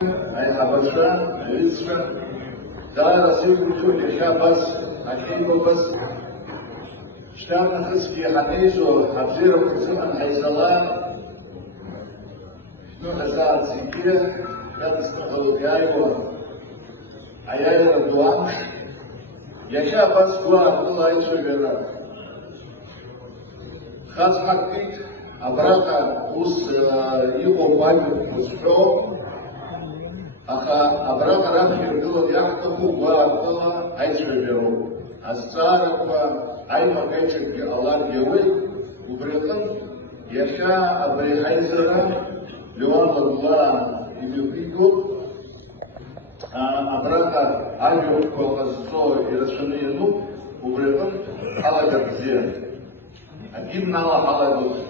Habasha, Eritrea, da Rasigutu, Yashabas, Akibobas, Shtamatiski, Hanizo, Habzira Kutsiman, Haizala, Nuhazad Zikir, Yadisnahaludyaevo, Ayayra Duamsh, Yashabas, Guahula, Ichuvera, Khazmaktik, Abraha, Us, Ivo, Bagit, Usho, أبرام رافي يقولون يحكموا وأقوى عيش بيرو السارق وعي ما كيشك الله جوي وبريقن يشاء أبري حيزرا لوان الله يبيكو أبرام عيو كوخصو يرسونينو وبريقن على جرزير أجيبنا على دوس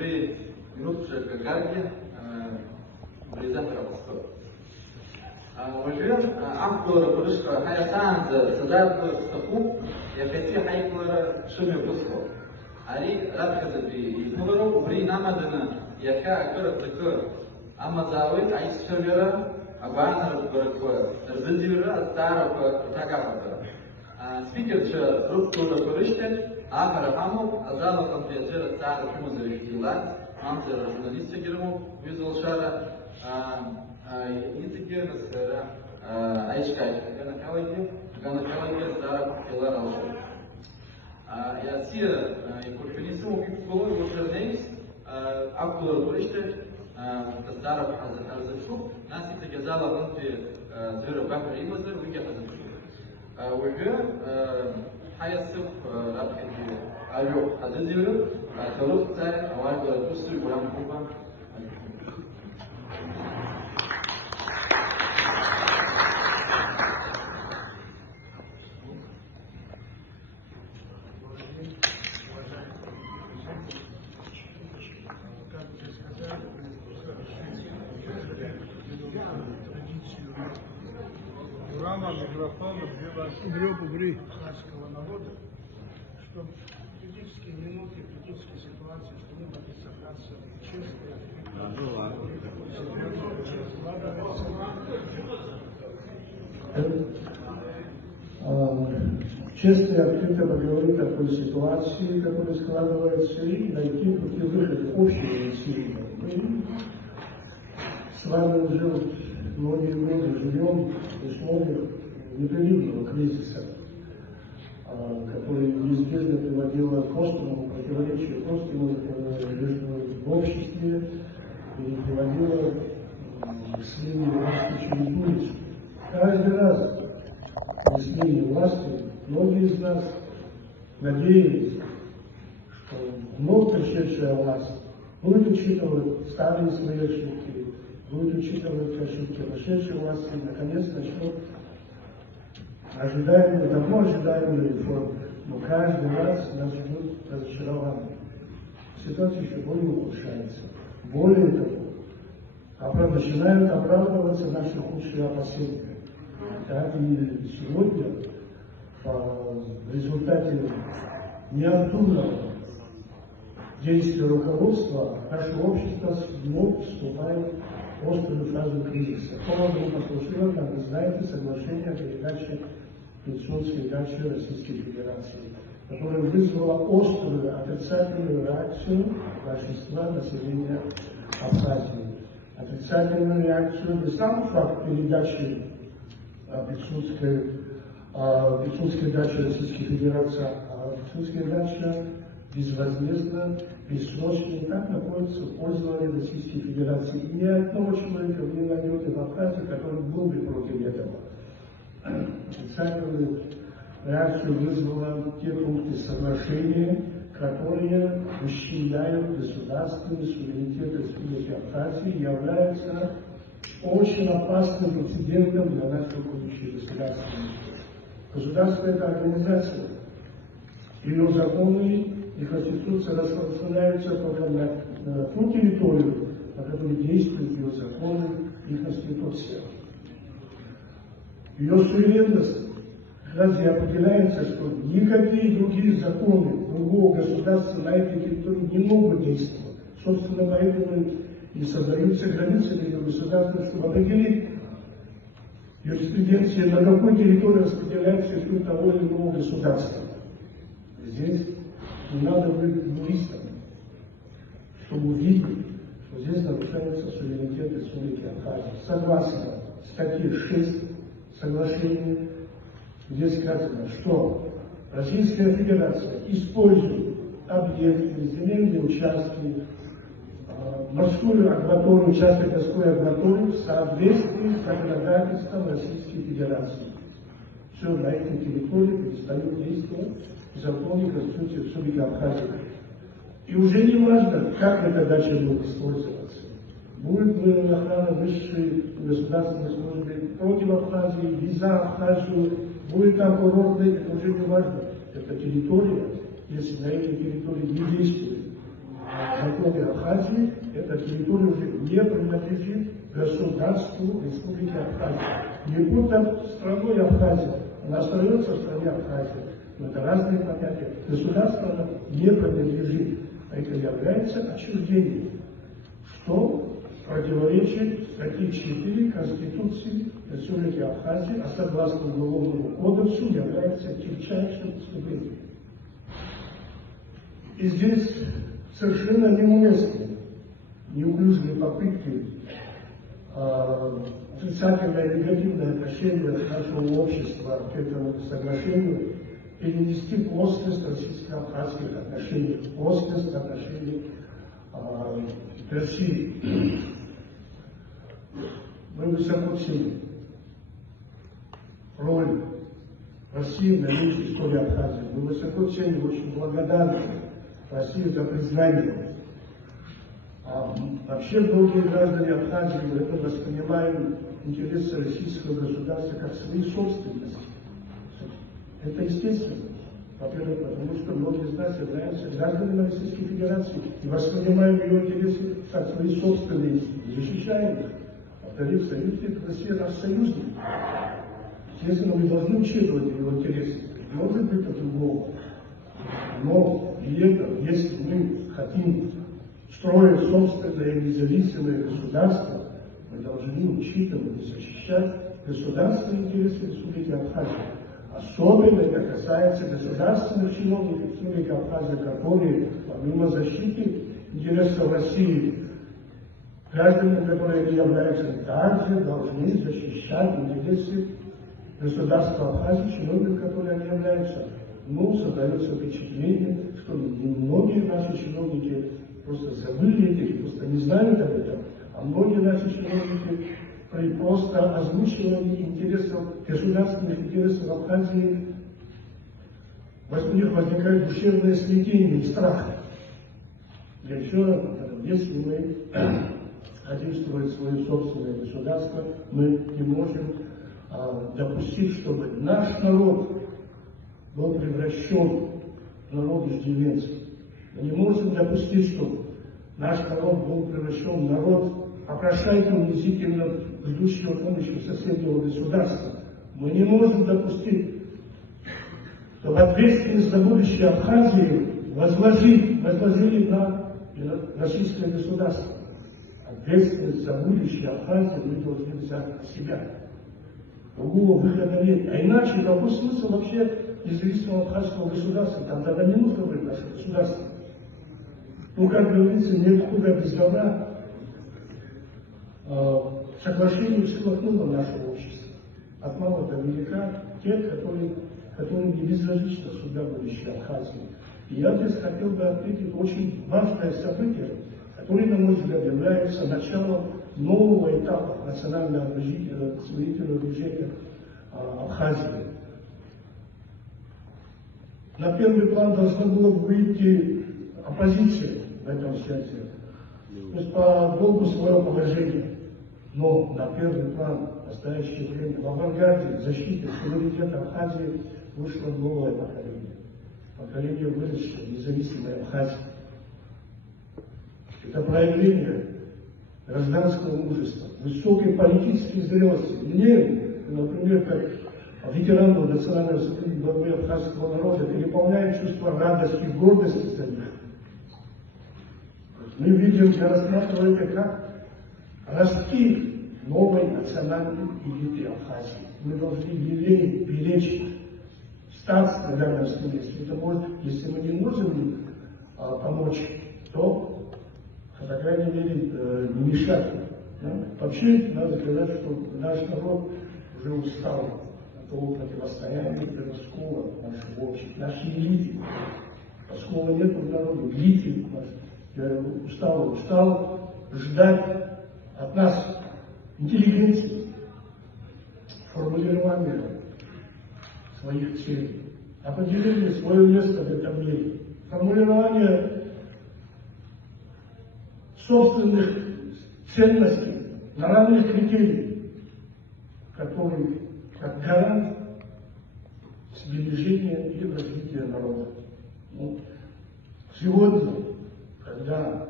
при минутше Гагарге бризатор апостол. وجود أقدر برشق حياتان سداد استخوف يفتي حيكور شمي بسخو. علي رابخد بينورو وبري نامدنا يكا كرة ذكر أما زاوية عيس شجرة أبانا بركوا تربزيورا أستارا وتاكا سبيكر شا ربطو لكورشتل آخر خامو أزالة كنتيزير أستارا شمو زريشتيلات أنتر جورناليست جرمو ويزول شارع يزيكير نسرا عيشكا كان كاويدي زارا كيلار أوشو يا سير يكورفينيسو وكيفكولو وشرنيس أقدر كورشتل تستارا حزشو ناسي تجزالة كنتي زيرو بحر إيمزر ويكي حزشو وجه حيث رابحة أيوه حززيرو ثلاث ساعات أوائل تسري برام كوبا Берем игры хасского народа, что критические минуты, критические ситуации, что мы должны собраться честно. честно и открыто поговорить о той ситуации, которая складывается, и найти пути выхода общего усилия. Мы с вами уже многие годы живем в условиях непрерывного кризиса, который неизбежно приводило к острому противоречию в обществе и приводило к смене власти через улицу. Каждый раз при смене власти многие из нас надеялись, что вновь пришедшая власть будет учитывать старые свои ошибки, будет учитывать ошибки нашедшей власти и наконец начнет давно ожидаемые реформы. Но каждый раз нас ждет разочарование. Ситуация еще более ухудшается. Более того, начинают оправдываться наши худшие опасения. Так и сегодня, в результате необдуманного действия руководства, наше общество вновь вступает в острую фазу кризиса. Поводом послужило, как вы знаете, соглашение о передаче пенсионской дачи Российской Федерации, которая вызвала острую отрицательную реакцию большинства населения Абхазии. Отрицательную реакцию не сам факт передачи пенсионской дачи Российской Федерации, а пенсионская дача безвозмездно, бессрочно и так находится в пользовании Российской Федерации. И ни одного человека вы не найдете в Абхазии, который был бы против этого. Отрицательную реакцию вызвало те пункты соглашения, которые ущемляют государственный суверенитет Республики Абхазии и являются очень опасным прецедентом для нашего будущего государства. Государство – это организация. Ее законы и конституция распространяются только на ту территорию, на которой действуют ее законы и конституция. Ее суверенность разве определяется, что никакие другие законы другого государства на этой территории не могут действовать. Собственно, поэтому и создаются границы между государством, чтобы определить юриспруденцию, на какой территории распределяется суть того или иного государства. Здесь не надо быть юристом, чтобы увидеть, что здесь нарушается суверенитет Республики Абхазия. Согласно статье 6 соглашения, где сказано, что Российская Федерация использует объекты, земельные участки, морскую акваторию, участок морской акватории в соответствии с законодательством Российской Федерации. Все на этой территории перестают действовать законы и Конституции Республики Абхазия. И уже не важно, как эта дача будет использоваться. Будет ли охрана высшей государственной службы против Абхазии, за Абхазию, будет там курортный, это уже не важно. Это территория, если на этой территории не действует законы Абхазии, эта территория уже не принадлежит государству Республики Абхазия. Не будто страной Абхазия, она остается в стране Абхазия. Но это разные понятия. Государство она не принадлежит. А это является отчуждением, что противоречит статье 4 Конституции Республики Абхазии, а согласно Уголовному кодексу является тягчайшим преступлением. И здесь совершенно неуместны неуклюжие попытки отрицательное негативное отношение нашего общества к этому соглашению перенести плоскость российско-абхазских отношений, плоскость отношений к России. Мы высоко ценим роль России на нынешней истории Абхазии. Мы высоко ценим, очень благодарны России за признание. Вообще многие граждане Абхазии это воспринимают интересы российского государства как свои собственности. Это естественно. Во-первых, потому что многие из нас являются гражданами Российской Федерации и воспринимаем ее интересы как свои собственные и защищаем их. Во-вторых, союзник Россия наш союзник. Естественно, мы должны учитывать его интересы. Может быть, по-другому. Но при этом, если мы хотим строить собственное независимое государство, мы должны учитывать и защищать государственные интересы Республики Абхазия. А Особенно это касается государственных чиновников Абхазии, которые, помимо защиты интересов России, гражданами, которые они являются, также должны защищать интересы государства Абхазии, чиновников, которые они являются. Но создается впечатление, что многие наши чиновники просто забыли это, просто не знают об этом, а многие наши чиновники при просто озвучивании интересов, государственных интересов Абхазии, у них возникает душевное смятение и страх. Еще раз, если мы хотим строить свое собственное государство, мы не можем допустить, чтобы наш народ был превращен в народ иждивенцев. Мы не можем допустить, чтобы наш народ был превращен в народ попрошайки, унизительно ждущего помощи соседнего государства. Мы не можем допустить, чтобы ответственность за будущее Абхазии возложили на российское государство. Ответственность за будущее Абхазии мы должны взять на себя. Другого выхода нет. А иначе какой смысл вообще независимого абхазского государства? Там тогда не нужно быть наше государство. Ну, как говорится, нет худа без добра. Соглашение всколыхнуло наше общество. От мала до велика тех, которые не безразлична судьба будущей Абхазии. И я здесь хотел бы отметить очень важное событие, которое, на мой взгляд, является началом нового этапа национального освободительного движения Абхазии. На первый план должна была выйти оппозиция в этом связи, то есть по долгу своего положения. Но на первый план в настоящее время в авангарде защиты суверенитета Абхазии вышло новое поколение. Поколение, выросшее в независимой Абхазии. Это проявление гражданского мужества, высокой политической зрелости. Мне, например, как ветерану национальной освободительной борьбы абхазского народа, переполняет чувство радости и гордости за них. Мы видим, я рассматриваю это как ростки новой национальной элиты Абхазии. Мы должны беречь статус, наверное, если мы не можем помочь, то, по крайней мере, не мешать. Да? Вообще, надо сказать, что наш народ уже устал от того противостояния, раскола нашего общества, нашей элиты. Раскола нет в народе, элиты устал ждать от нас интеллигенции, формулирования своих целей, определения своего места в этом мире, формулирования собственных ценностей, моральных критерий, которые как гарант сбережения и развития народа. Ну, сегодня, когда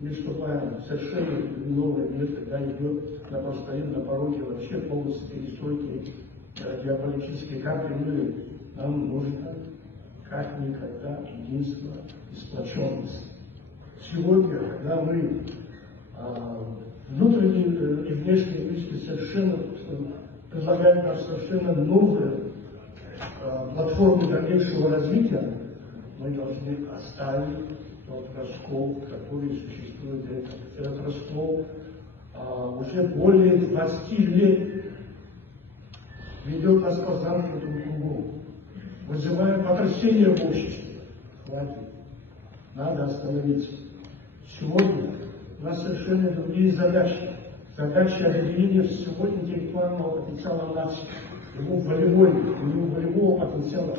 мы вступаем в совершенно новый мир, когда идет стоим на пороге вообще полностью перестройки геополитической карты мира, нам нужно как никогда единство и сплоченность. Сегодня, когда мы внутренние и внешние мысли совершенно предлагают нам совершенно новую платформу дальнейшего развития, мы должны оставить тот раскол, который существует. Этот раскол уже более 20 лет ведет нас по замкнутому кругу, вызывая потрясение в обществе. Хватит. Надо остановиться. Сегодня у нас совершенно другие задачи. Задача объединения всего интеллектуального потенциала нации, его волевого потенциала,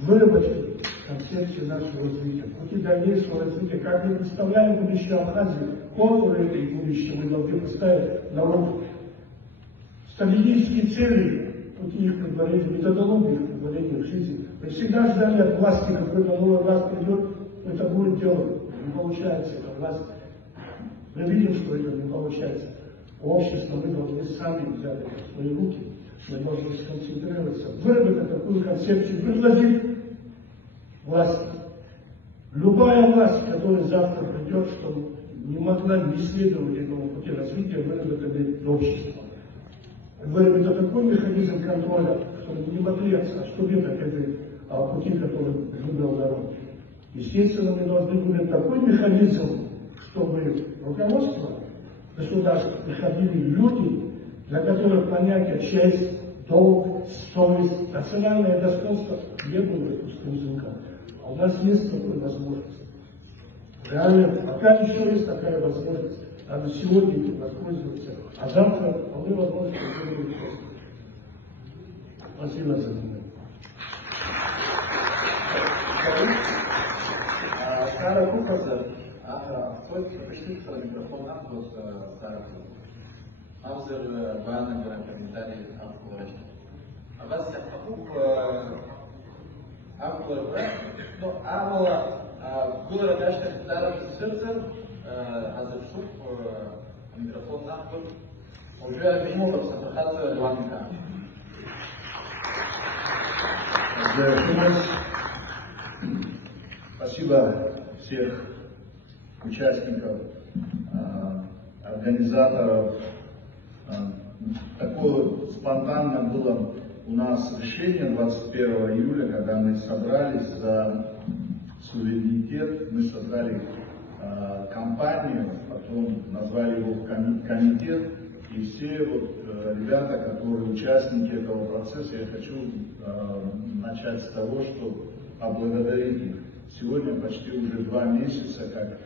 выработки концепции нашего развития, пути дальнейшего развития. Как мы представляем будущее Абхазии, контуры этой будущего мы должны поставить народ. Стратегические цели, пути их предварения, методологии их предварения в жизни. Мы всегда ждали от власти, какой-то новый власть придет, это будет делать. Не получается эта власть. Мы видим, что это не получается. Общество мы должны сами взять это в свои руки. Мы должны сконцентрироваться, выработать такую концепцию, предложить власти. Любая власть, которая завтра придет, чтобы не могла не следовать этому пути развития, выработать общество. выработать такой механизм контроля, чтобы не ботлеться, чтобы это к этой пути, который выбрал народ. Естественно, мы должны выбрать такой механизм, чтобы руководство государства приходили люди, для которых понятие честь, долг, совесть, национальное достоинство не было пустым языком. А у нас есть такая возможность. Реально, пока еще есть такая возможность. Надо сегодня этим воспользоваться, а завтра вполне возможно, что это будет просто. Спасибо за внимание. Kara Kukazı, Soy Kapıştık sonra mikrofon Akdos tarafı. Avzır bana göre komentari uğraştı. Вас Akbar, но Амала было радашка Тара Сырцер, Азершук, микрофон Акбар, уже минимум сопрахаться Ланка. Спасибо всех участников, организаторов. Такое спонтанно было у нас решение 21 июля, когда мы собрались за суверенитет, мы создали компанию, потом назвали его комитет, и все ребята, которые участники этого процесса, я хочу начать с того, что поблагодарить их. Сегодня почти уже 2 месяца, как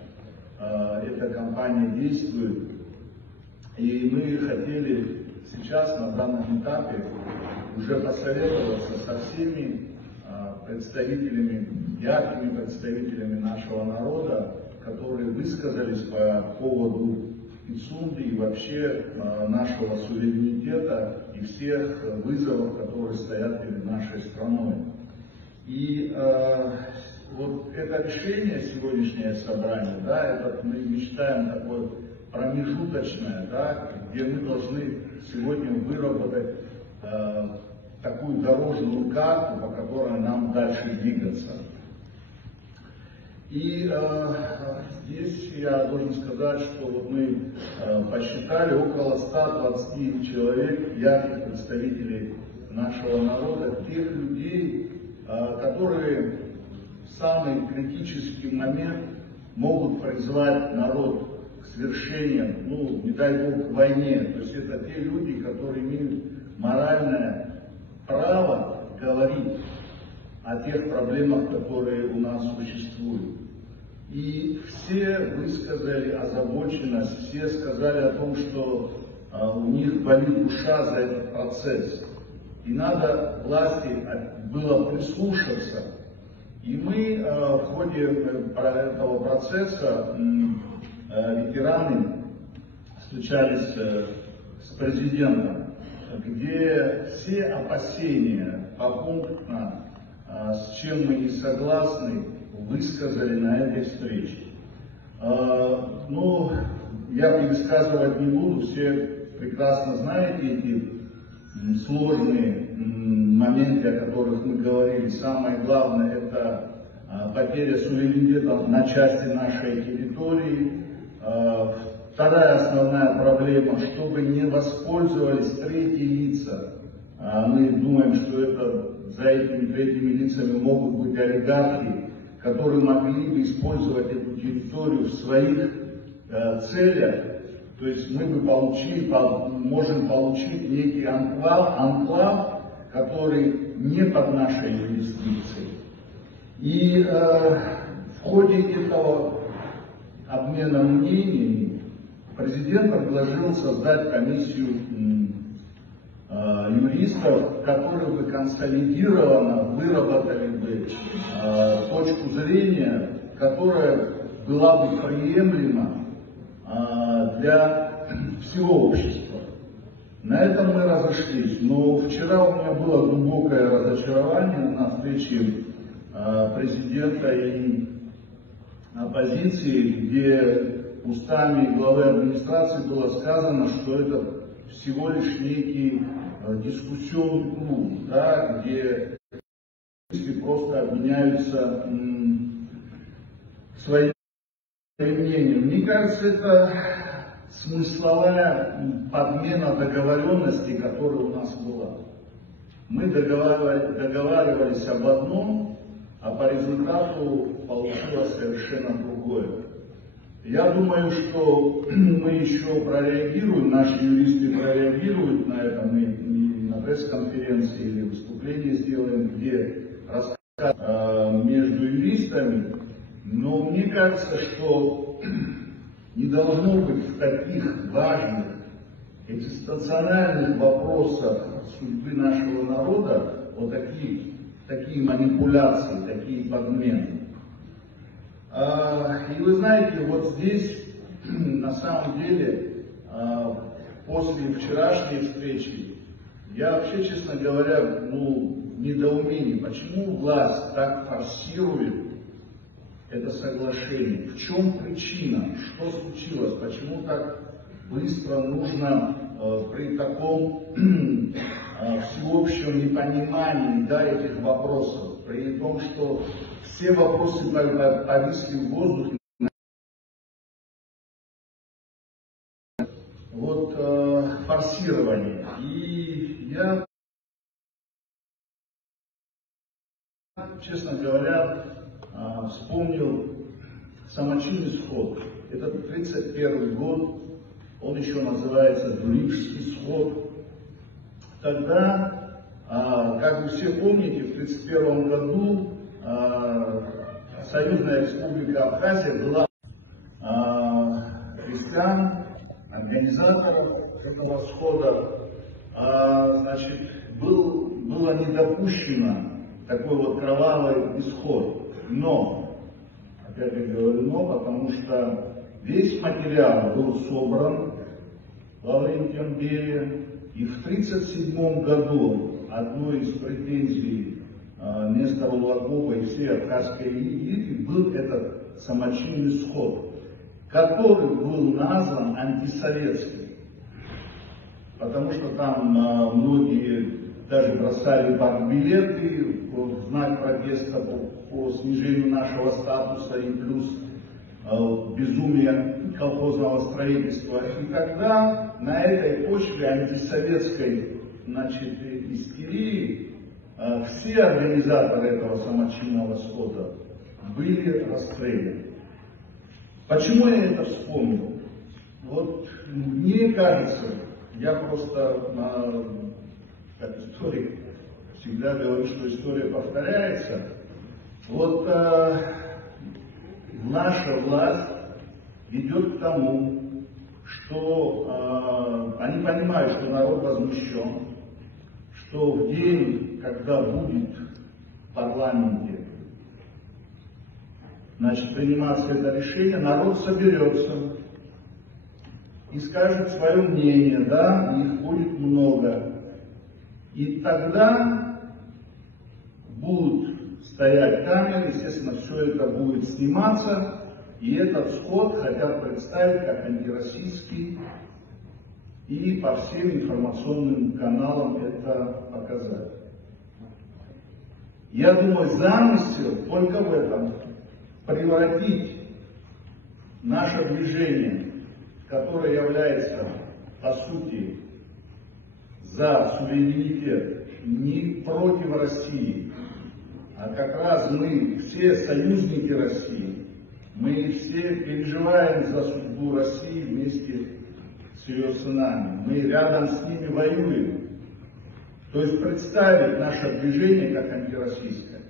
эта компания действует, и мы хотели сейчас на данном этапе уже посоветоваться со всеми представителями, яркими представителями нашего народа, которые высказались по поводу Пицунды и вообще нашего суверенитета и всех вызовов, которые стоят перед нашей страной. И вот это решение, сегодняшнее собрание, да, это мы мечтаем такое промежуточное, да, где мы должны сегодня выработать такую дорожную карту, по которой нам дальше двигаться. И здесь я должен сказать, что вот мы посчитали около 120 человек, ярких представителей нашего народа, тех людей, которые в самый критический момент могут призвать народ к свершениям, ну, не дай Бог, к войне. То есть это те люди, которые имеют моральное право говорить о тех проблемах, которые у нас существуют. И все высказали озабоченность, все сказали о том, что у них болит душа за этот процесс. И надо власти было прислушаться. И мы в ходе этого процесса, ветераны, встречались с президентом, где все опасения попунктно, с чем мы не согласны, высказали на этой встрече. Ну, я пересказывать не буду, все прекрасно знаете эти сложные моменты, о которых мы говорили. Самое главное — это потеря суверенитета на части нашей территории. Вторая основная проблема, чтобы не воспользовались третьи лица. Мы думаем, что это за этими третьими лицами могут быть олигархи, которые могли бы использовать эту территорию в своих целях. То есть мы бы можем получить некий анклав, который не под нашей юрисдикцией. И в ходе этого обмена мнениями президент предложил создать комиссию юристов, которые бы консолидированно выработали бы точку зрения, которая была бы приемлема для всего общества. На этом мы разошлись. Но вчера у меня было глубокое разочарование на встрече президента и оппозиции, где устами главы администрации было сказано, что это всего лишь некий дискуссионный клуб, да, где просто обменяются своим мнением. Мне кажется, это смысловая подмена договоренности, которая у нас была. Мы договаривались об одном, а по результату получилось совершенно другое. Я думаю, что мы еще прореагируем, наши юристы прореагируют на это, мы на пресс-конференции или выступление сделаем, где расскажем между юристами, но мне кажется, что не должно быть в таких важных экзистенциальных вопросах судьбы нашего народа вот такие манипуляции, такие подмены. И вы знаете, вот здесь на самом деле после вчерашней встречи я вообще, честно говоря, в недоумении, почему власть так форсирует это соглашение, в чем причина, что случилось, почему так быстро нужно при таком всеобщем непонимании этих вопросов, при том, что все вопросы повисли в воздухе. Вот форсирование. И я, честно говоря, вспомнил самочинный сход. Это 1931 год, он еще называется Дурижский сход. Тогда, как вы все помните, в 1931 году Союзная Республика Абхазия была христиан, организаторов этого схода, было не допущено такой вот кровавый исход. Но, опять я говорю но, потому что весь материал был собран Лаврентием Берия, и в 1937 году одной из претензий Нестора Лагова и всей абхазской элиты был этот самочинный сход, который был назван антисоветским, потому что там многие даже бросали партбилеты в знак протеста по снижению нашего статуса и плюс безумие колхозного строительства. И тогда на этой почве антисоветской истерии все организаторы этого самочинного схода были расстреляны. Почему я это вспомнил? Вот мне кажется, я просто как историк всегда говорю, что история повторяется. Вот наша власть ведет к тому, что они понимают, что народ возмущен, что в день, когда будет в парламенте приниматься это решение, народ соберется и скажет свое мнение, их будет много. И тогда будут стоять камеры, естественно, все это будет сниматься, и этот сход хотят представить как антироссийский, и по всем информационным каналам это показать. Я думаю, замысел только в этом: превратить наше движение, которое является, по сути, за суверенитет, не против России, а как раз мы все союзники России, мы все переживаем за судьбу России вместе с ее сынами, мы рядом с ними воюем. То есть представить наше движение как антироссийское.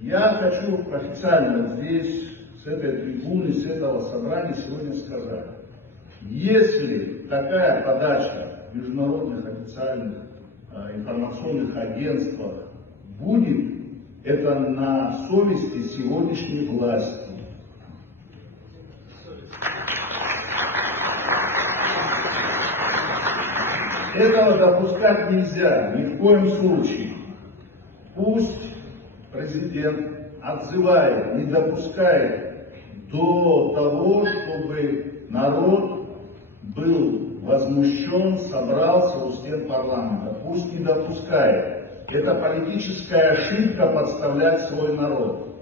Я хочу официально здесь, с этой трибуны, с этого собрания сегодня сказать: если такая подача в международных официальных информационных агентствах будет, это на совести сегодняшней власти. Этого допускать нельзя, ни в коем случае. Пусть президент отзывает, не допускает до того, чтобы народ был возмущен, собрался у стен парламента. Пусть не допускает. Это политическая ошибка подставлять свой народ.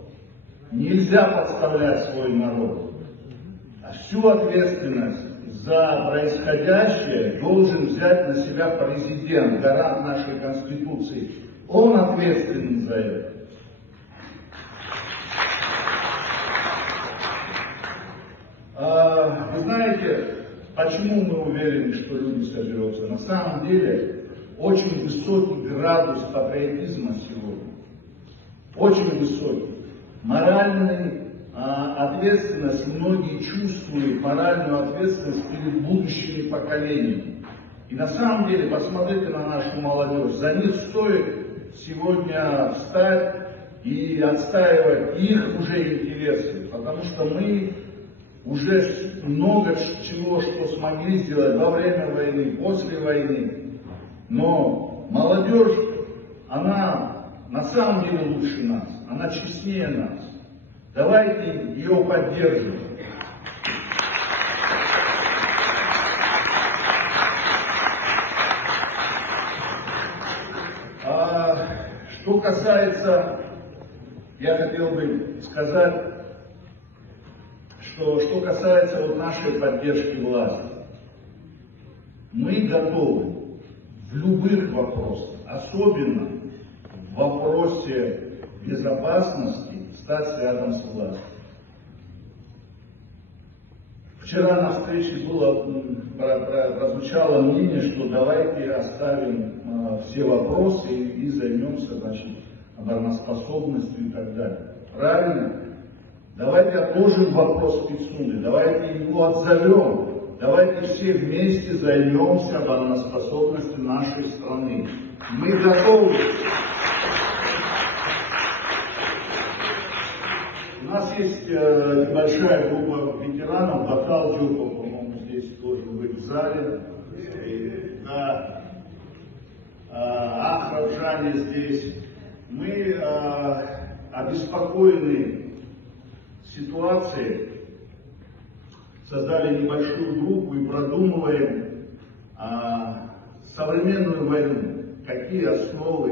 Нельзя подставлять свой народ. А всю ответственность за происходящее должен взять на себя президент, гарант нашей Конституции. Он ответственен за это. Вы знаете, почему мы уверены, что люди соберутся? На самом деле, очень высокий градус патриотизма сегодня. Очень высокий. Моральная ответственность, многие чувствуют моральную ответственность перед будущими поколениями. И на самом деле, посмотрите на нашу молодежь. За них стоит сегодня встать и отстаивать их уже интересы. Потому что мы уже много чего, что смогли сделать во время войны, после войны. Но молодежь, она на самом деле лучше нас, она честнее нас. Давайте ее поддержим. Что касается, я хотел бы сказать, что касается вот нашей поддержки власти, мы готовы в любых вопросах, особенно в вопросе безопасности, стать рядом с властью. Вчера на встрече прозвучало мнение, что давайте оставим все вопросы и займемся, значит, обороноспособностью и так далее. Правильно? Давайте отложим вопрос спецсуды, давайте его отзовем, давайте все вместе займемся обороноспособностью нашей страны. Мы готовы. У нас есть небольшая группа ветеранов, Батал Дюков, по-моему, здесь должен быть в зале. Да, Ахров Жаня здесь. Мы обеспокоены ситуацией, создали небольшую группу и продумываем современную войну, какие основы,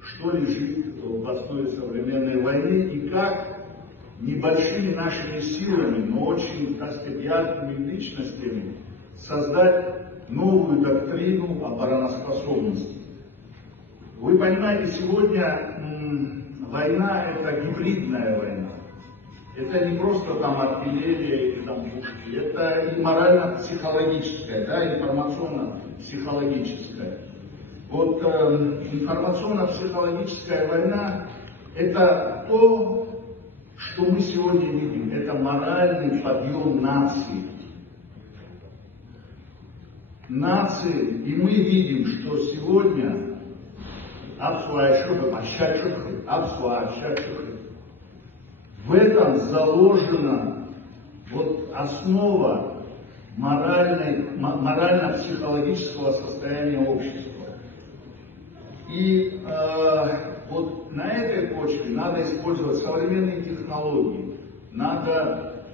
что лежит в основе современной войны и как небольшими нашими силами, но очень, так сказать, яркими личностями создать новую доктрину обороноспособности. Вы понимаете, сегодня война – это гибридная война. Это не просто там артиллерия или там пушки, это и морально-психологическая, да, информационно-психологическая. Вот информационно-психологическая война – это то, что мы сегодня видим. Это моральный подъем нации. Нации, и мы видим, что сегодня в этом заложена вот основа морально-психологического состояния общества. И вот на этой почве надо использовать современные технологии, надо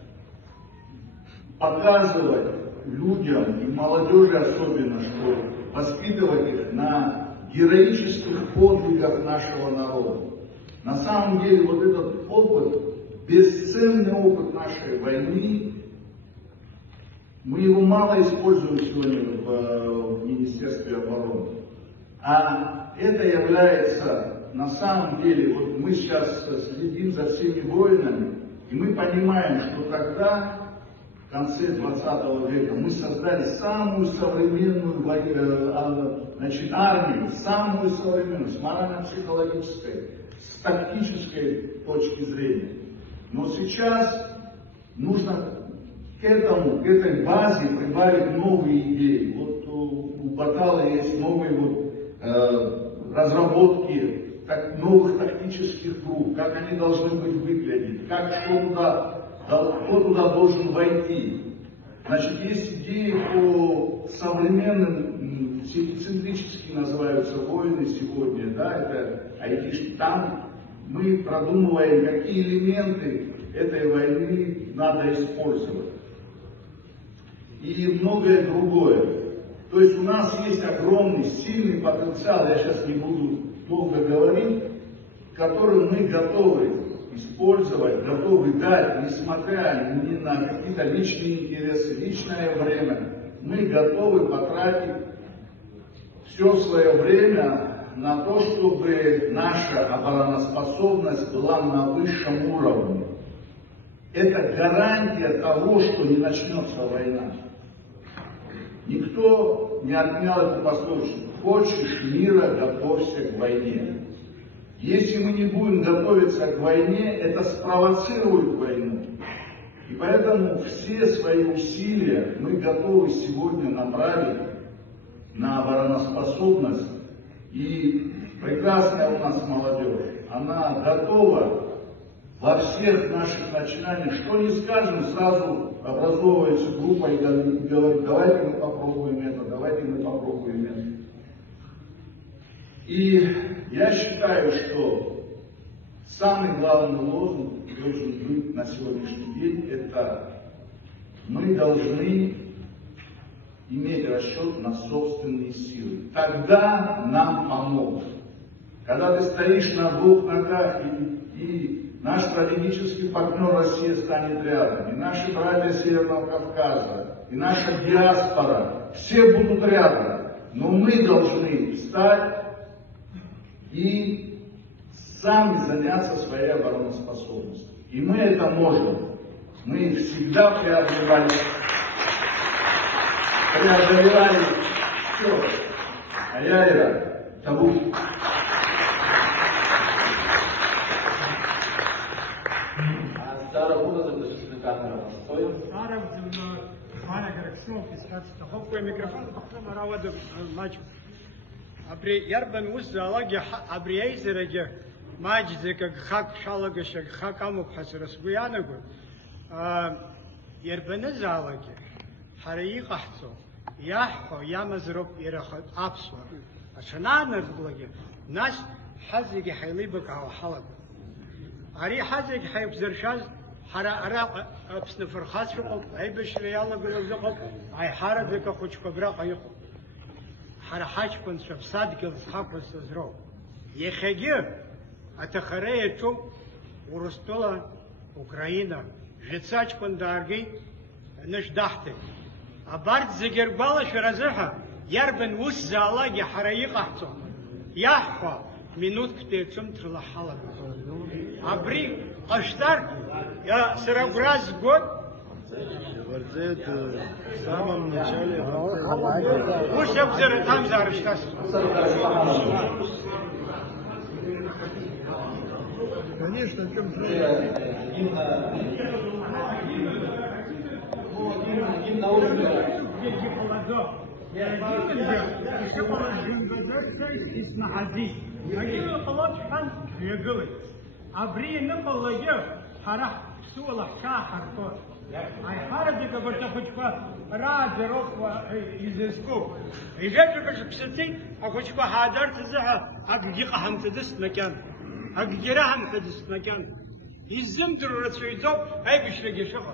показывать людям и молодежи особенно, что воспитывать их на героических подвигах нашего народа. На самом деле вот этот опыт, бесценный опыт нашей войны, мы его мало используем сегодня в Министерстве обороны. А это является на самом деле, вот мы сейчас следим за всеми войнами, и мы понимаем, что тогда, в конце 20 века, мы создали самую современную армию, самую современную, с морально-психологической, с тактической точки зрения. Но сейчас нужно к этой базе прибавить новые идеи. Вот у Батала есть новые разработки новых тактических групп, как они должны быть выглядеть, кто туда должен войти. Значит, есть идеи по современным, центрически называются войны сегодня, да, это айтишки. Там мы продумываем, какие элементы этой войны надо использовать. И многое другое. То есть у нас есть огромный, сильный потенциал, я сейчас не буду долго говорить, который мы готовы использовать, готовы дать, несмотря ни на какие-то личные интересы, личное время, мы готовы потратить все свое время на то, чтобы наша обороноспособность была на высшем уровне. Это гарантия того, что не начнется война. Никто не отменял эту пословицу. Хочешь мира, готовься к войне. Если мы не будем готовиться к войне, это спровоцирует войну. И поэтому все свои усилия мы готовы сегодня направить на обороноспособность. И прекрасная у нас молодежь, она готова во всех наших начинаниях, что не скажем, сразу образовывается группа и говорит, давайте мы попробуем это, давайте мы попробуем это. И я считаю, что самый главный лозунг должен быть на сегодняшний день, это мы должны иметь расчет на собственные силы. Тогда нам помогут. Когда ты стоишь на двух ногах, и наш стратегический партнер Россия станет рядом, и наши братья Северного Кавказа, и наша диаспора, все будут рядом. Но мы должны встать и сами заняться своей обороноспособностью. И мы это можем. Мы всегда преодолевали все. Аяйра, Табук. Сара Була запишет на камеру. Стоим? Сара, Маня Гараксов, писательство. Хопкой микрофон, Маравада, Мачу. Абри Ярбан Муззалаги, Абриейзереги, Маджзика, Хак Шалагашек, Хакаму Хасарасгуянагу, Ярбаназалаги, Хараикахцо, Яхо, Ямазроб, Ирахат, Апсва. Ашананар Благи, Наш Хазиги Хайлибак Алхалак. Ари Хазиг Хайбзершаз, Хара Араб, Апснефархас, Айбеш Реала Гулазаков, Айхара Бека Хучкабра Айхо. Харахач Пуншав Садгил Хапас Зро. Ехеги, Атахарея Чум, Урустола, Украина, Жицач Пундарги, Наждахте. Абард Зигербала Шаразаха, Ярбен Ус Залаги Хараикахцо. Яхва, минутка Тецум Трилахала. Абри Аштар, я Сарабраз год. В самом начале Пусть обзор там зарыштас. конечно, в чем Ай харадика бартахучка разероква изеску. Игэжбэж псэти ахучка хадар тзаха агдиqa хамтдис макан. Агдира хамтдис макан. Иззим дуррацуйдо айгишлеги шаха.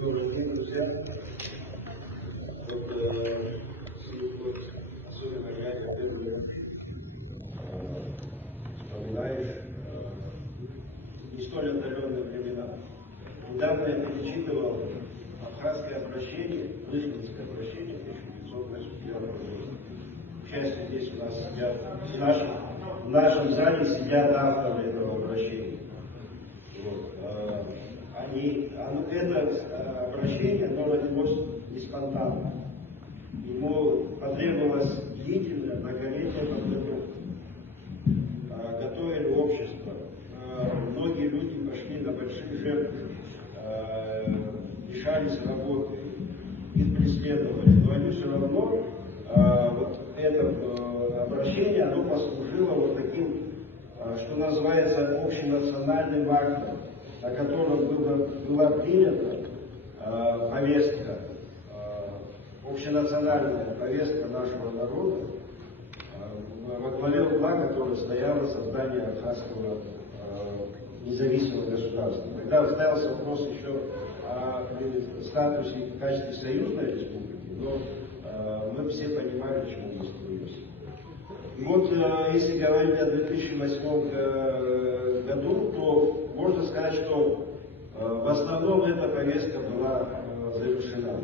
Добрый день, друзья. Вот, особенно я, когда вспоминаешь не столь отдаленные времена. Недавно я перечитывал абхазское обращение, Лыжнинское обращение 1981 года. К счастью, здесь у нас сидят, в нашем зале сидят авторы этого обращения. Вот. Это обращение, оно родилось не спонтанно. Ему потребовалась длительная, многолетняя подготовка. Готовили общество. Многие люди пошли на большие жертвы, лишались работы, их преследовали. Но они все равно, вот это обращение, оно послужило вот таким, что называется, общенациональным актом, на котором была принята повестка, общенациональная повестка нашего народа, во главе угла, которая стояла создание абхазского независимого государства. Тогда ставился вопрос еще о статусе в качестве союзной республики, но мы все понимаем, почему мы строились. И вот если говорить о 2008 году, то можно сказать, что в основном эта повестка была завершена.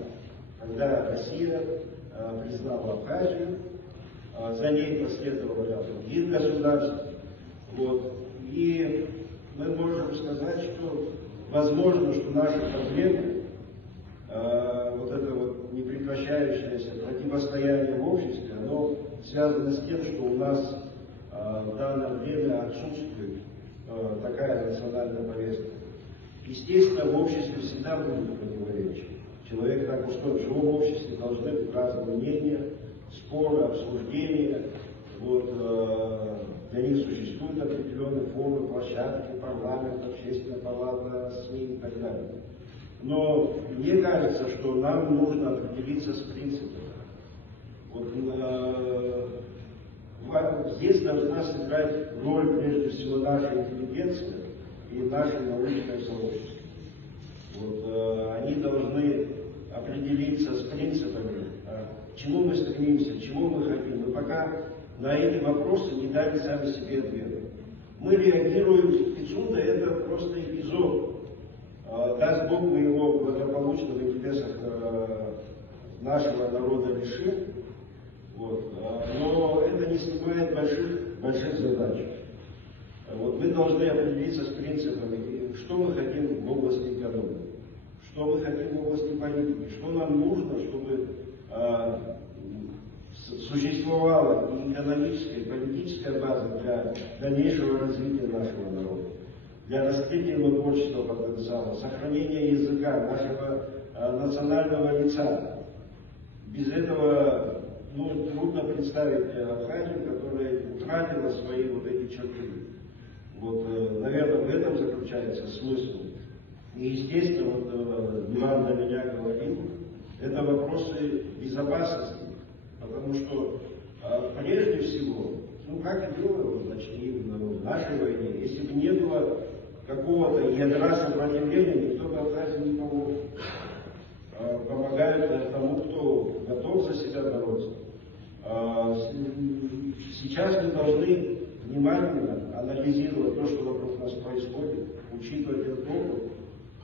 Когда Россия признала Абхазию, за ней последовало ряд других государств. Вот. И мы можем сказать, что возможно, что наши проблемы, вот это вот непрекращающееся противостояние в обществе, оно связано с тем, что у нас в данное время отсутствует такая национальная повестка. Естественно, в обществе всегда будут противоречия. Человек так устроен, что в обществе должны быть разные мнения, споры, обсуждения. Вот, для них существуют определенные формы, площадки, парламент, общественная палата, СМИ и так далее. Но мне кажется, что нам нужно определиться с принципами. Вот, здесь должна сыграть роль, прежде всего, наша интеллигенция и наше научное сообщество. Вот, они должны определиться с принципами, к чему мы стремимся, чего мы хотим. Мы пока на эти вопросы не дали сами себе ответа. Мы реагируем, Пицунда — это просто эпизод. Даст Бог, мы его в благополучных интересах нашего народа решим. Вот. Но это не снимает больших задач. Вот. Мы должны определиться с принципами, что мы хотим в области экономики, что мы хотим в области политики, что нам нужно, чтобы существовала и экономическая, и политическая база для дальнейшего развития нашего народа, для раскрытия его творческого потенциала, сохранения языка, нашего национального лица. Без этого трудно представить Абхазию, которая утратила свои вот эти черты. Вот, наверное, в этом заключается смысл. И, естественно, вот Иван для меня говорил, это вопросы безопасности. Потому что, прежде всего, как и было, значит, в нашей войне, если бы не было какого-то ядра сопротивления, никто бы Абхазии не помог. Помогают тому, кто готов за себя бороться. Сейчас мы должны внимательно анализировать то, что вокруг нас происходит, учитывать этот опыт,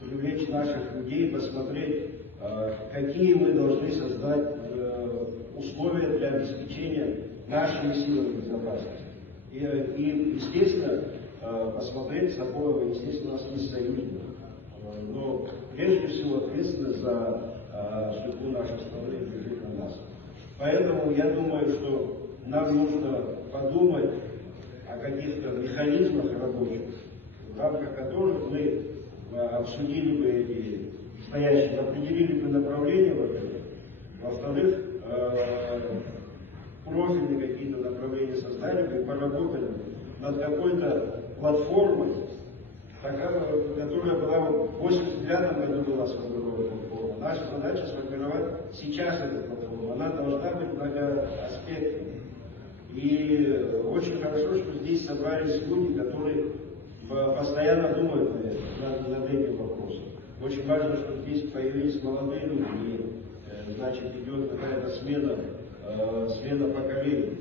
привлечь наших людей, посмотреть, какие мы должны создать условия для обеспечения нашими силами безопасности. И естественно, посмотреть, такого, естественно, у нас есть союзник. Но прежде всего ответственность за судьбу нашей страны лежит на нас. Поэтому я думаю, что нам нужно подумать о каких-то механизмах рабочих, в рамках которых мы обсудили бы эти стоящие, определили бы направления, во-вторых, профильные какие-то направления создали бы и поработали над какой-то платформой, которая была в 1989 году была сформирована платформа. Наша задача сформировать сейчас эту платформу. Она должна быть многоаспектной. И очень хорошо, что здесь собрались люди, которые постоянно думают над этим вопросом. Очень важно, что здесь появились молодые люди, и, значит, идет какая-то смена поколений.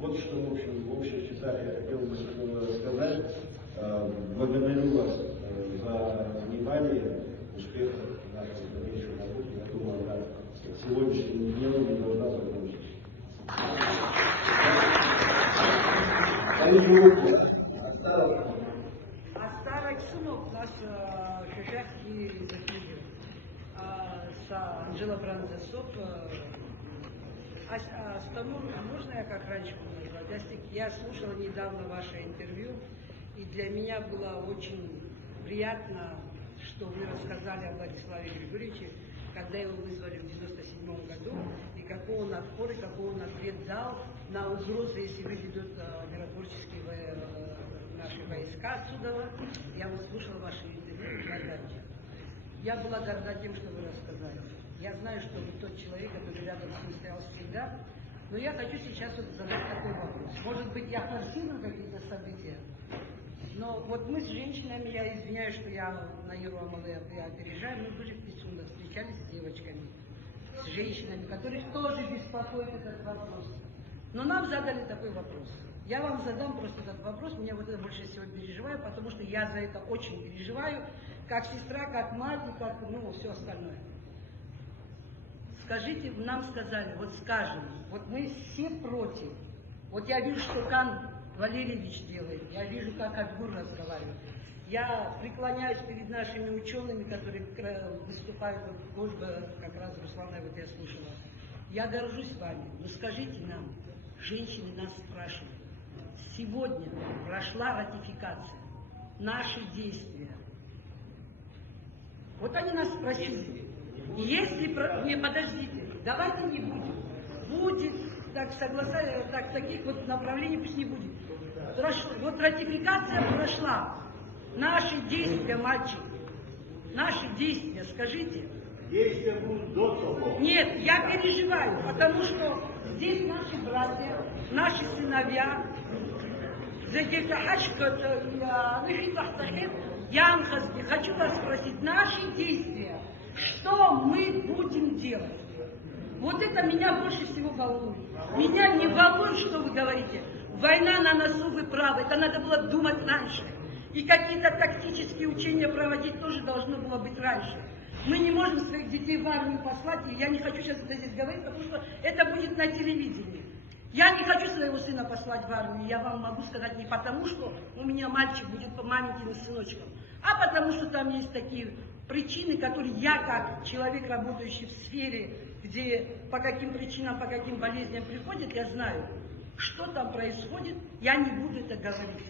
Вот что, в общем читали, я хотел бы сказать. Благодарю вас за внимание, успехов в нашей дальнейшей работе. Я думаю, она сегодняшним днем не должна закончиться. Осталось сынок наш шишевский заключил. Анжела Бранзасоп. Стану, можно я как раньше назвать? Я слушала недавно ваше интервью, и для меня было очень приятно, что вы рассказали о Владиславе Григорьевиче, когда его вызвали в 1997 году, и какой он отпор, и какой он ответ дал на угрозы, если выведут миротворческие наши войска отсюда. Я вот слушала ваши интервью, я была горда тем, что вы рассказали. Я знаю, что вы тот человек, который рядом с ним стоял всегда, но я хочу сейчас вот задать такой вопрос. Может быть, я форсирую какие-то события, Но вот мы с женщинами, я извиняюсь, что я на Юру-Амалы опережаю, мы были в Пицунда, встречались с девочками, с женщинами, которых тоже беспокоит этот вопрос. Но нам задали такой вопрос. Я вам задам просто этот вопрос, меня вот это больше всего переживаю, потому что я за это очень переживаю, как сестра, как мать и как, все остальное. Скажите, нам сказали, вот скажем, вот мы все против. Вот я вижу, что Кан Валерьевич делает, я вижу, как Адгур разговаривает. Я преклоняюсь перед нашими учеными, которые выступают, вот, как раз Руслана, вот я слушала. Я горжусь вами, но скажите нам, женщины нас спрашивают, сегодня прошла ратификация, наши действия. Вот они нас спросили, если... Не, подождите, давайте не будем. Будет, таких вот направлений пусть не будет. Вот ратификация прошла. Наши действия, мальчик, наши действия, скажите. Действия будут до того. Нет, я переживаю, потому что здесь наши братья, наши сыновья. Я хочу вас спросить, наши действия, что мы будем делать? Вот это меня больше всего волнует. Меня не волнует, что вы говорите. Война на носу, вы правы, это надо было думать раньше. И какие-то тактические учения проводить тоже должно было быть раньше. Мы не можем своих детей в армию послать, и я не хочу сейчас это здесь говорить, потому что это будет на телевидении. Я не хочу своего сына послать в армию, я вам могу сказать не потому, что у меня мальчик будет по маменьким сыночкам, а потому что там есть такие причины, которые я, как человек, работающий в сфере, где по каким причинам, по каким болезням приходят, я знаю, что там происходит, я не буду это говорить.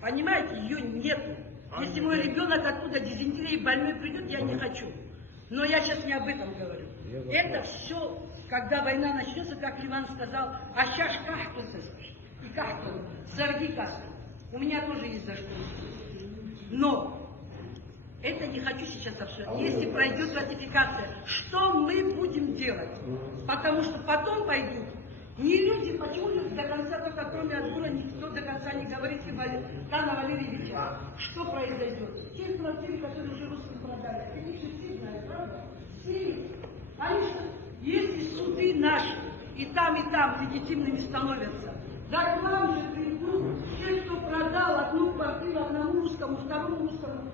Понимаете, ее нету. Если мой ребенок оттуда дизентерией больной придет, я не хочу. Но я сейчас не об этом говорю. Это все, когда война начнется, как Ливан сказал, ащаш кахтус и кахтус, сорги кахтус. У меня тоже есть за что. Но это не хочу сейчас обсуждать. Если пройдет ратификация, что мы будем делать? Потому что потом пойдут не люди, почему люди до конца, только кроме Адгура, никто до конца не говорит, Кана Валерьевича, что произойдет. Те квартиры, которые уже русским продали, они же все знают, правда? Все. Они же, если суды наши и там легитимными становятся, да к нам же придут те, кто продал одну квартиру одному русскому, второму русскому,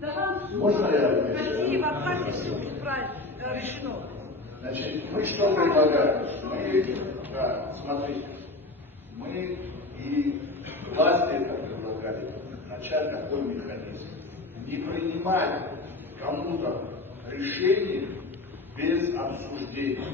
да вам суд, в России, в Абхазии все будет правильно решено. Значит, мы что предлагаем? Смотрите, мы и власти это предлагали, начать такой механизм. Не принимать кому-то решение без обсуждения.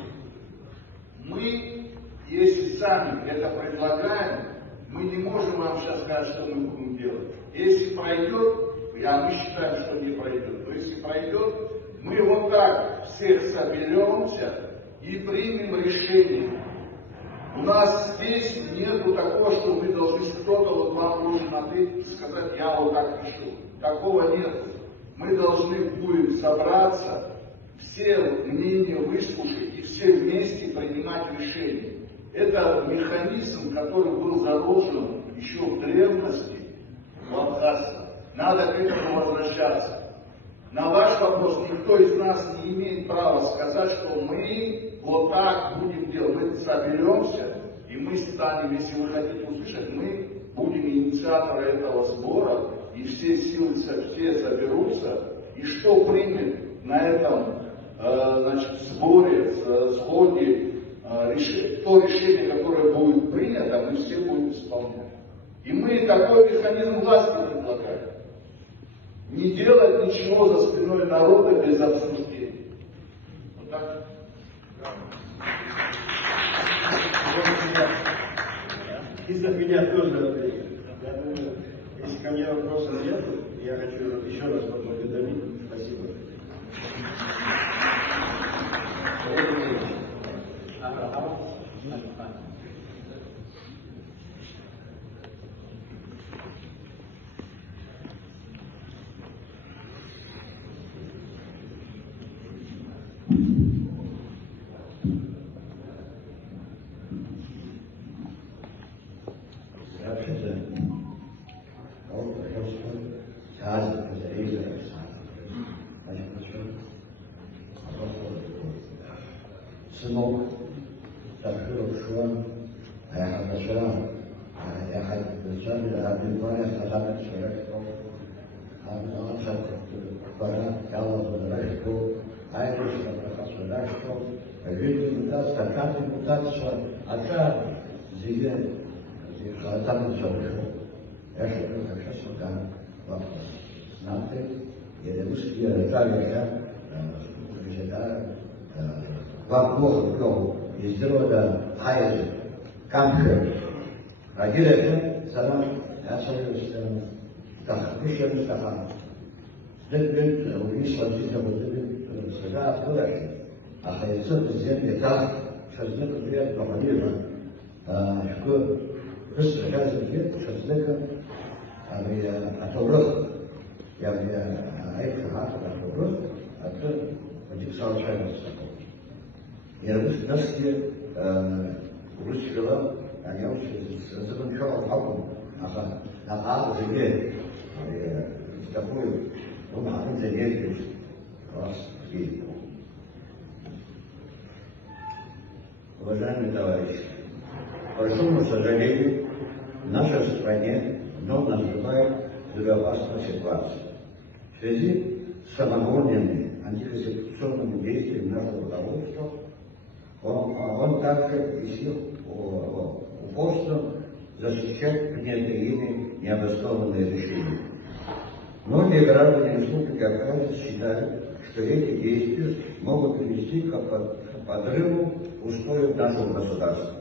Мы, если сами это предлагаем, мы не можем вам сейчас сказать, что мы будем делать. Если пройдет, мы считаем, что не пройдет. Но если пройдет, мы вот так всех соберемся и примем решение. У нас здесь нету такого, что мы должны, кто-то вот вам должен ответить и сказать, я вот так решу. Такого нет. Мы должны будем собраться, все мнения выслушать и все вместе принимать решения. Это механизм, который был заложен еще в древности в Абхазии. Надо к этому возвращаться. На ваш вопрос никто из нас не имеет права сказать, что мы вот так будем делать. Мы соберемся, и мы станем, если вы хотите услышать, мы будем инициаторы этого сбора, и все силы, все соберутся, и что примет на этом сборе, сходе, то решение, которое будет принято, мы все будем исполнять. И мы такой механизм власти предлагаем. Не делать ничего за спиной народа без обсуждения. Вот так. Из-за меня тоже, я думаю, если ко мне вопросов нет, я хочу еще раз поблагодарить. Спасибо. Здравствуйте. сынок Таширов Шуан, Ахаташара, Ахаташара, Абилбая, Хатана Шарашко, Ахаташара, Пара, Кала, Шарашко, Айриш, Шарашко, Видим мутация, стакан мутация, Ата, Зиген, Хатана Шарашко. Я что сейчас сюда вопрос. Знаете, я русский жалею, вопрос был из рода Хайза, Кампер. Родили сама, я совершенно так, вышли стакан. Здесь увидел, что это всегда открылось. А Хайза земли так, что это приятно помогли, что просто каждый день, что это отобрал, я это отобрал, а то один случайно стакан. Я русские русского, они очень замечал папу, а теперь такой, надо заметить вас и уважаемые товарищи, к большому сожалению, в нашей стране вновь наступает взрывоопасная ситуация. В связи с самовольными антиконституционными действиями нашего руководства он также висел упорством защищать принятые ими необоснованные решения. Многие граждане Республики Абхазия считают, что эти действия могут привести к подрыву устоев нашего государства.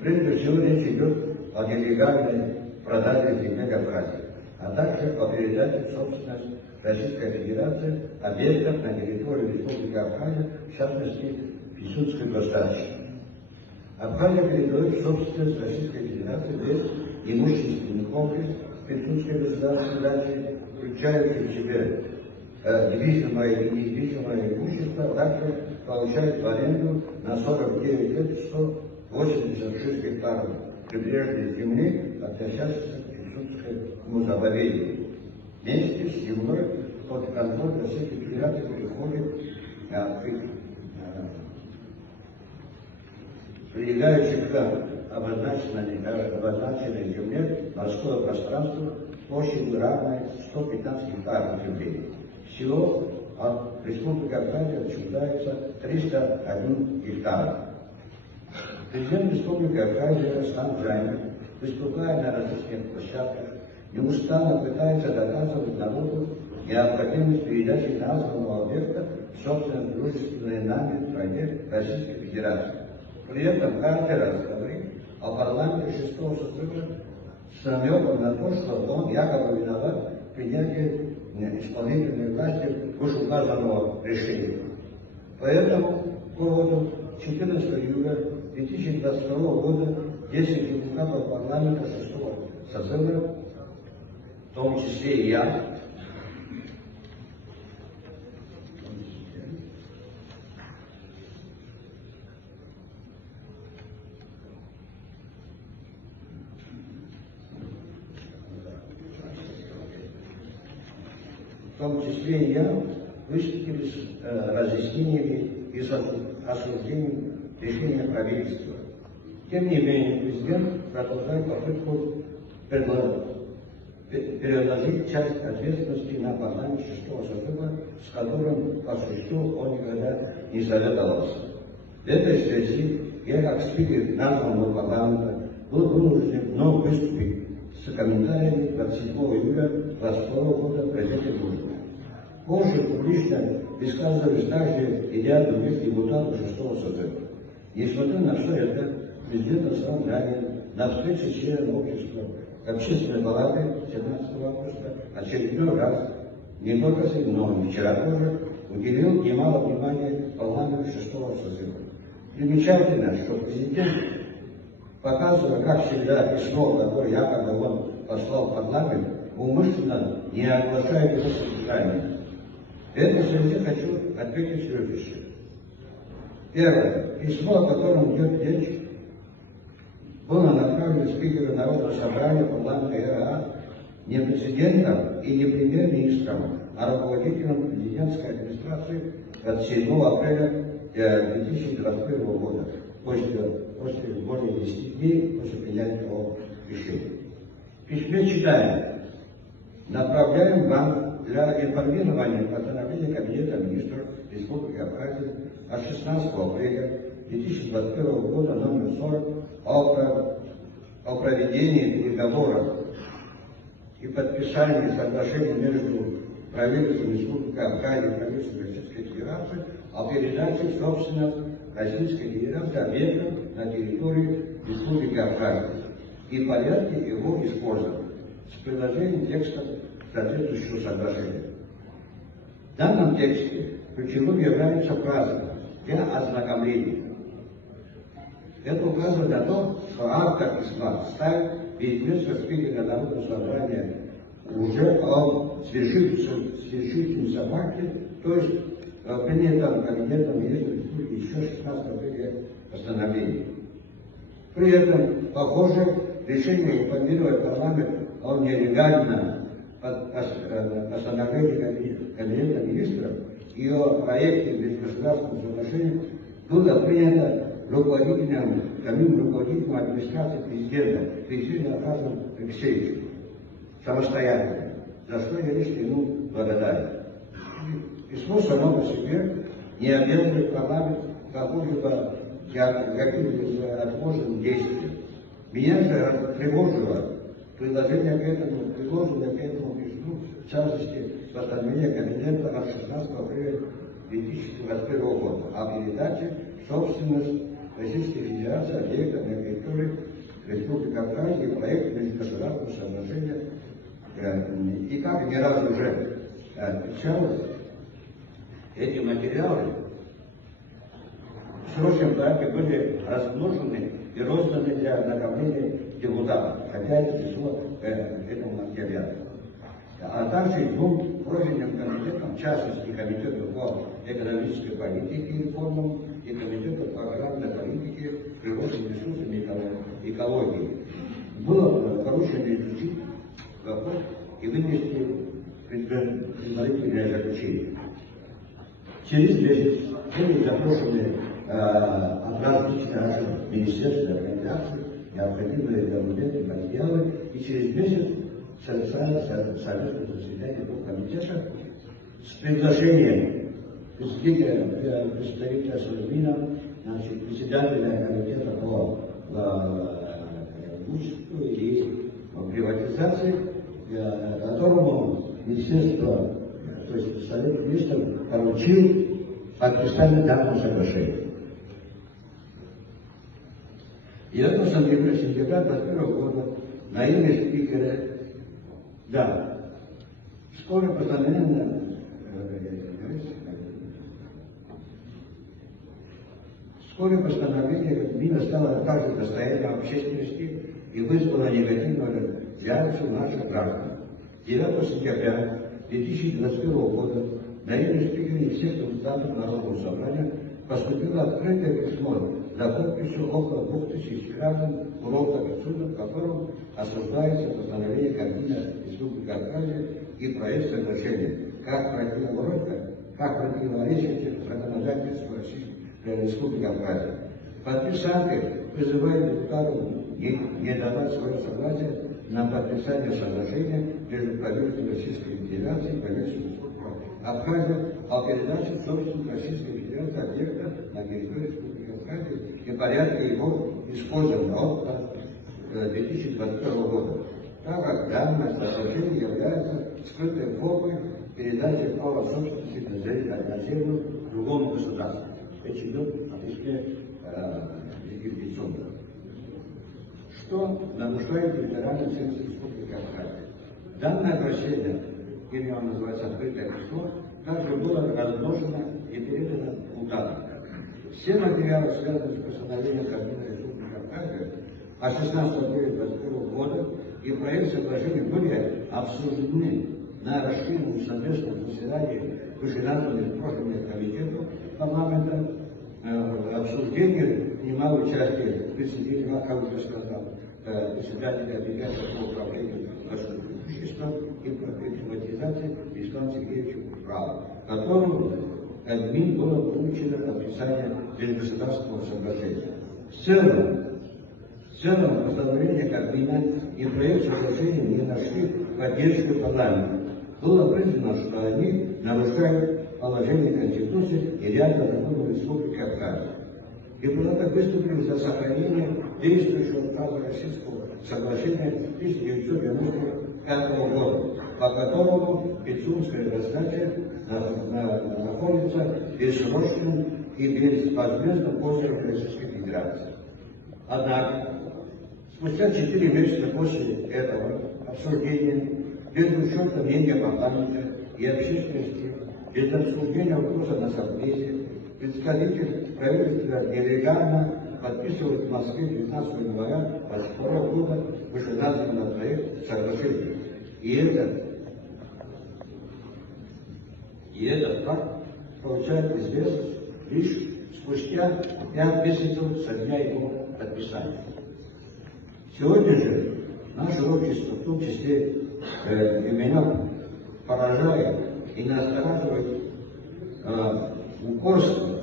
Прежде всего речь идет о нелегальной продаже земель Абхазии, а также о передаче в собственность Российской Федерации объектов на территории Республики Абхазия, в частности, Писунской государства. Абхазия передает в собственность Российской Федерации весь имущественный комплекс Писунской государственной дачи, включающий в себя движимое и недвижимое имущество, а также получает в аренду на 49 лет 186 гектаров прибрежной земли, относящейся к Писунскому заповеднику. Вместе с землей под контроль Российской Федерации переходит прилегающих к обозначенной земле морское пространство площадью равной 115 гектаров земли. Всего от Республики Абхазия отчуждается 301 гектар. Президент Республики Абхазия Рустам Джанин, выступая на различных площадках, неустанно пытается доказывать народу необходимость передачи названного объекта в собственность дружественной нами стране Российской Федерации. При этом каждый раз говорит о парламенте 6-го созыва с намеком на то, что он якобы виноват в принятии исполнительной власти вышеуказанного решения. По этому поводу 14 июля 2022 года 10 депутатов парламента 6-го созыва, в том числе и я, выступили с разъяснениями и с осуждением решения правительства. Тем не менее, президент продолжает попытку переложить часть ответственности на парламент 6-го созыва, с которым по существу он никогда не советовался. В этой связи я, как спикер названного парламента, был вынужден вновь выступить с комментариями 27 июля 2022 года президента Буша. Позже публично высказывались также и ряд других депутатов 6-го созыва. Несмотря на все это, президент Рустам Джанин на встрече членов общества Общественной палаты 17 августа очередной раз, не только сегодня, но и вчера тоже, уделил немало внимания парламенту 6-го созыва. Примечательно, что президент, показывая, как всегда, письмо, которое якобы он послал в парламент, умышленно не оглашает его содержание. В этой связи хочу ответить следующее. Первое. Письмо, о котором идет речь, было направлено спикеру Народного собрания парламента РА не президентом и не премьер-министром, а руководителем президентской администрации 27 апреля 2021 года, после более 10 дней после принятия этого решения. В письме читаем: направляем вам для информирования постановление Кабинета министров Республики Абхазия от 16 апреля 2021 года номер 40 о проведении переговоров и подписании соглашения между правительством Республики Абхазия и правительством Российской Федерации о передаче в собственность Российской Федерации объектов на территории Республики Абхазия и порядке его использования с приложением текста соответствующего соглашения. В данном тексте ключевым является фраза «для ознакомления». Это указывает на то, что автор письма ставит перед местом спикера Народного собрания уже о свершившемся факте, то есть принятом Кабинетом министров Республики еще 16 апреля постановления. При этом, похоже, решение информировать парламент о нелегальном постановлении Кабинета министров и о проекте межгосударственного соглашения было принято самим руководителем администрации президента Арказом Алексеевичем самостоятельно, за что я лично ему благодарен. Письмо само по себе не обязывает парламент каким-либо отложенным действием. Меня же тревожило предложение предложенное к этому письму, в частности, постановление Кабинета от 16 апреля 2021 года о передаче в собственность Российской Федерации объектов на территории Республики Абхазия и проекта межгосударственного соглашения. И как не раз уже отмечалось, эти материалы в срочном порядке были размножены и розданы для ознакомления депутатов, хотя это число этому не обязано. А также двум профильным комитетам, в частности, Комитету по экономической политике и реформам и Комитету по аграрной политике, природным ресурсам и экологии, было поручено изучить вопрос и вынести предварительное заключение. Через месяц были запрошены от различных министерств и организаций необходимые документы, материалы, и через месяц совершается совместное заседание двух комитетов с приглашением представителя Совмина, председателя комитета по имуществу и приватизации, которому министерство, то есть Совет министров, поручил подписание данного соглашения. И это сентября 2021 года на имя спикера, да, вскоре постановление Кабмина стало также достоянием общественности и вызвало негативную реакцию наших граждан. 9 сентября 2021 года на имя спикера и всех депутатов Народного собрания поступило открытое письмо за подписью около 2000 граждан курортных отсюда, в котором осуждается постановление Кабмина Республики Абхазия и проект соглашения, как противоречащих законодательству Республики Абхазия. Подписанты призывают депутатов не давать свое согласие на подписание соглашения между правительством Российской Федерации и правительством Республики Абхазия о передаче собственности Российской Федерации объекта на территории Республики Абхазия и порядке его использования от 2021 года, так как данное соглашение является скрытой формой передачи права собственности на землю другому государству. Речь идет о письме юрисдикционного, что нарушает территориальную целостность Республики Абхазия. Данное обращение, или оно называется открытое письмо, также было размножено и передано депутатам. Все материалы, связанные с постановлением Кабмина Республики Абхазия от 16 апреля 2021 года и проект соглашения были обсуждены на расширенном совместном заседании вышеназванных профильных комитетов парламента. Обсуждение принимал участие председатель, как уже сказал, председатель Объединенного по управлению государственным имуществом и приватизации Вячеслав Сергеевич Прав, которому Кабмин было получено подписание межгосударственного соглашения. В целом постановление Кабмина и проект соглашения не нашли поддержку парламента. Было признано, что они нарушают положение Конституции и ряда законов Республики Абхазия. Депутаты выступили за сохранение действующего права российского соглашения 1995 года, по которому Пицунская раздача находится бессрочным и безвозмездным пользованием Российской Федерации. Однако, спустя 4 месяца после этого обсуждения, без учета мнения парламента и общественности, без обсуждения вопроса на Ассамблее, представитель правительства нелегально подписывает в Москве 19 января 2022 года вышеназванный проект соглашения. И этот факт получает известность лишь спустя 5 месяцев со дня его подписания. Сегодня же наше общество, в том числе и меня, поражает и настораживает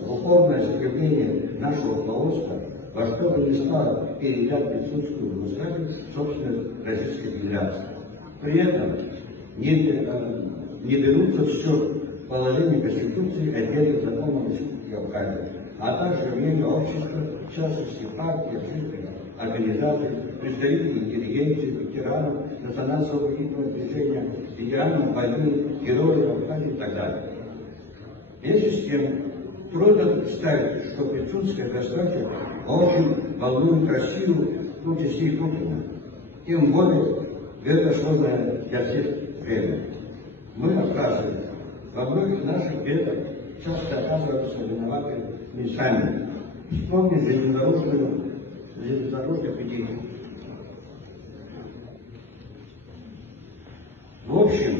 упорное стремление нашего руководства во что бы ни стало передать Пицунскую Югославию собственность Российской Федерации. При этом не берутся в счет положение Конституции и отдельных законов Республики Абхазия, а также мнение общества, в частности партий, общественных организаций, представителей интеллигенции, ветеранов, национально-освободительного движения, ветеранов войны, героев Абхазии и так далее. Вместе с тем, трудно представить, что Пицунская раздача очень волнует Россию, в том числе и Путина. Тем более, в это сложное для всех время. Мы, абхазы, во многих наших бедах часто оказываются виноваты мы сами. Вспомним железнодорожную эпидемию. В общем,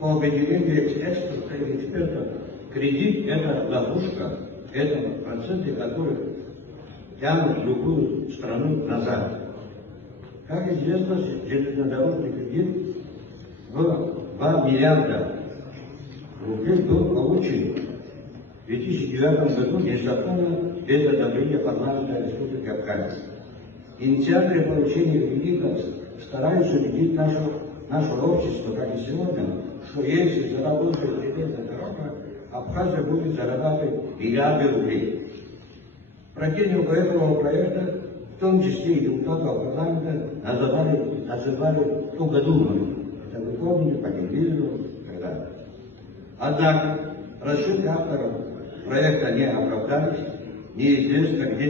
по определению экспертов и экспертов, кредит – это ловушка, это проценты, которые тянут любую страну назад. Как известно, железнодорожный кредит в 2 миллиарда рублей был получен в 2009 году незаконно без одобрения парламента Республики Абхазия. Инициаторы получения кредита стараются убедить наше общество, как и сегодня, что если заработает железная дорога, Абхазия будет зарабатывать миллиарды рублей. Противников этого проекта, в том числе и депутатов парламента, называли тугодумами. Это вы помните по телевизору и так далее. Однако расчеты авторов проекта не оправдались, неизвестно, где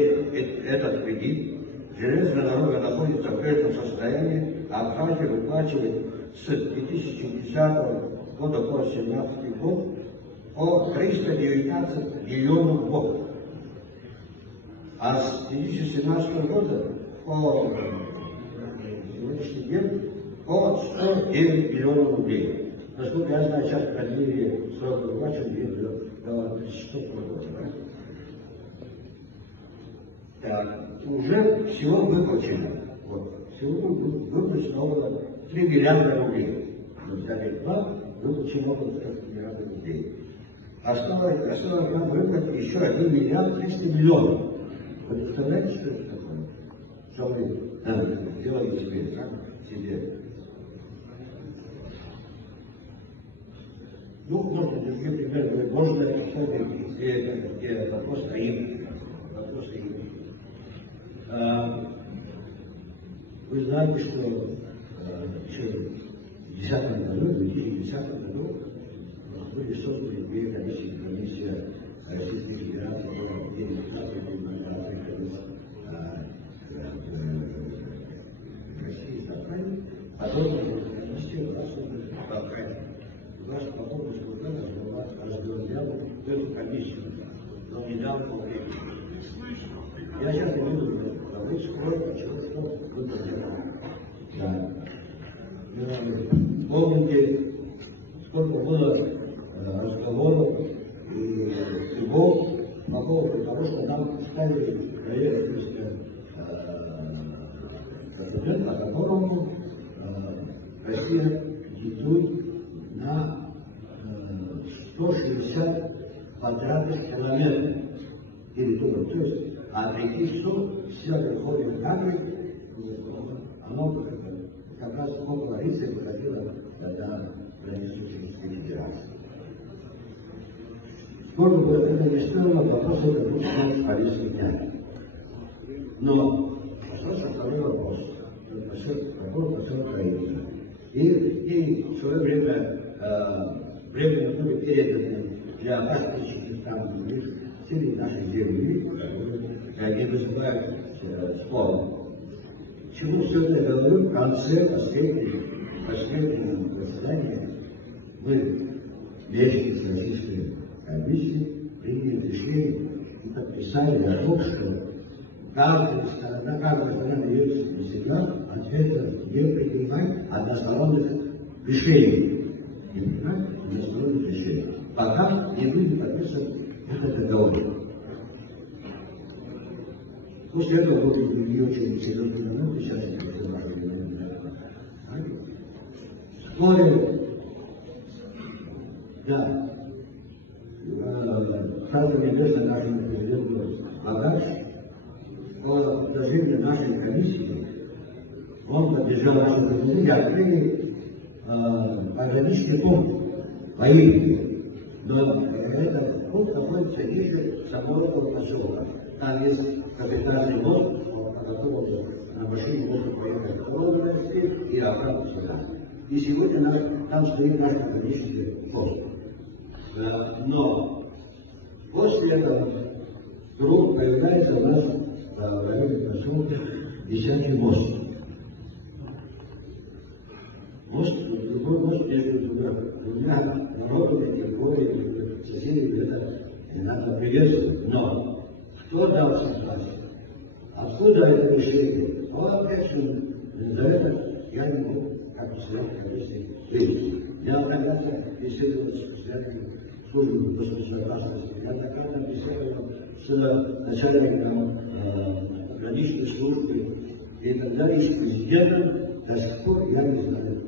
этот кредит. Железная дорога находится в прежнем состоянии, а Абхазия выплачивает с 2010 года по 2017 год по 319 миллионов в год. А с 2017 года по сегодняшний день по 109 миллионов рублей. Насколько я знаю, сейчас продлили срок выплачивания до 2006 года. Так, уже всего выплачено. Вот, всего выплачено 3 миллиарда рублей. За лет 2 выплачено около 3 миллиардов рублей. Осталось нам выплатить еще 1 миллиард 300 миллионов. Вы представляете, что это такое? Что вы делаете себе? Ну, можно другие примеры, можно вспомнить, где вопрос стоит. Вы знаете, что еще в 2010 году были созданы 2 комиссия Российской Федерации по демократии и демократии России и Абхазии, подобные комиссии у нас в Абхазии. Ваш покорный служба разговаривал в эту комиссию, но не дал по времени. Я сейчас не буду говорить, сколько, что вы понимаете. Да. Помните, сколько было разговоров и судов по поводу того, что нам ставили проект президента, по которому Россия диктует на 160 квадратных километров территории. То есть от реки вся Верховная Кагры, оно как раз около Рицы выходило до границы Российской Федерации. Сколько бы это ни стоило, вопрос это будет в повестке дня. Но остался второй вопрос. Посел Украины. И в свое время были переданы для пастбищных там целей нашей земли, которые не вызывают спора. Чему все это я говорю? В конце последнего заседания мы вместе с Российской комиссией приняли решение и подписали о том, что каждая сторона берет на себя ответственность не принимать односторонних решений. Не принимать односторонних решений. Пока не будет подписан этот договор. После этого будет не очень серьезный момент, сейчас это все важно. Вскоре, да, сразу известно нашему президенту Агач, по предложению нашей комиссии, он поддержал нашу предложение, открыли пограничный пункт военный. Но этот пункт находится ниже самого поселка. Там есть капитальный мост, по которому на машине можно поехать в Коломенский и обратно сюда. И сегодня там стоит наш пограничный пост. Но после этого вдруг появляется у нас в районе поселка висячий мост. Другой мост между двумя народами, другой соседей, это надо приветствовать. Но кто дал согласие? Откуда это решение? Опять же, за это я не могу, как член комиссии, выйти. Я когда-то беседовал с председателем службы госбезопасности, я когда-то беседовал с начальником граничной службы и так далее, с президентом. До сих пор я не знаю,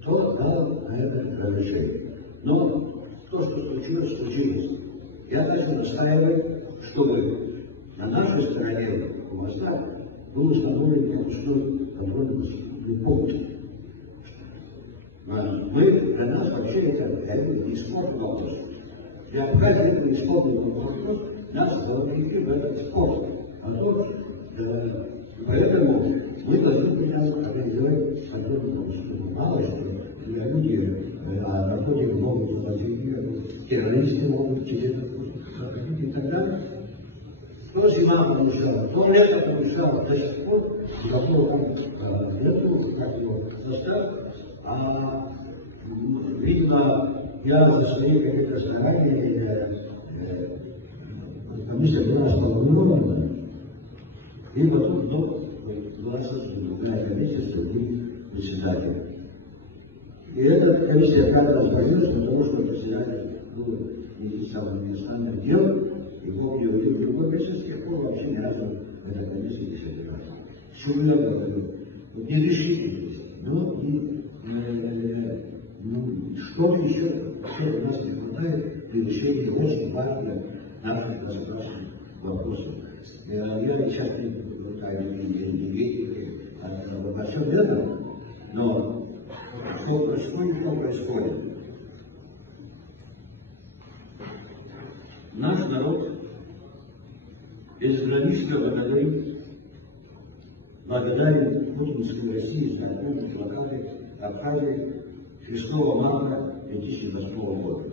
кто дал на это разрешение. Но то, что случилось, случилось. Я даже настаиваю, чтобы на нашей стороне у моста был установлен пропускной контрольный пункт. Мы, для нас вообще это не спорный вопрос. Для Абхазии это не спорный вопрос, нас завлекли в этот спор. Поэтому мы должны организовать контрольный пункт. Мало что люди наркотики могут заплатить, террористы могут через это заплатить и так далее. То зима помешала, то лето помешало, до сих пор никакого нету, как его состав. Видимо, я за свои какие-то старания, комиссия была сформулирована, и потом была другая комиссия с другим председателем. И эта комиссия как-то сдается, потому что председатель был не самым нестанным делом, и Бог ее увидел в другой месяц, с тех пор вообще ни разу в этой комиссии не собирался. Чего я говорю? Не решительность, но и что еще у нас не хватает при решении очень важных наших государственных вопросов. Я сейчас не энергетики обо всем этом, но что происходит? Наш народ безгранично благодарен путинской России за отмену блокады Абхазии 6 марта 2008 года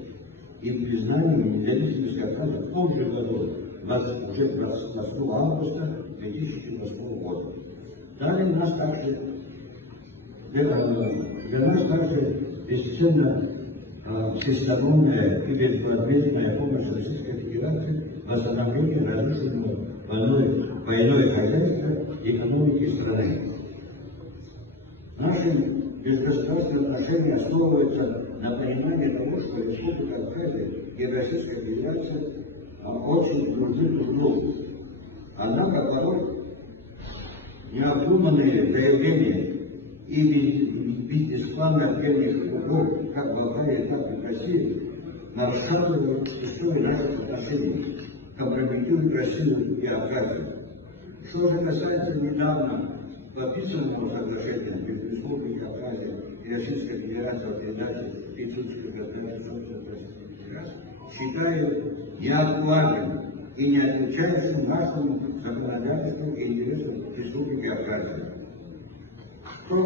и признание независимости Абхазии в том же году, уже 28 августа 2008 года. Далее нас также, для нас также бесценна всесторонняя и безвозмездная помощь Российской Федерации в восстановлении разрушенного войной хозяйства и экономики страны. Наши межгосударственные отношения основываются на понимании того, что Республика Абхазия и Российская Федерация очень нужны друг другу. Однако порой необдуманные заявления и беспланные ответные шагов, как в Болгарии, так и в России, нарушают историю наших отношений, компрометируют Россию и Абхазию. Что же касается недавно подписанного соглашения между Республикой Абхазия и Российской Федерацией о передаче Пицунской государственной федерации, считаю неактуальным и не отвечающим нашему законодательству и интересам Республики Абхазия. Что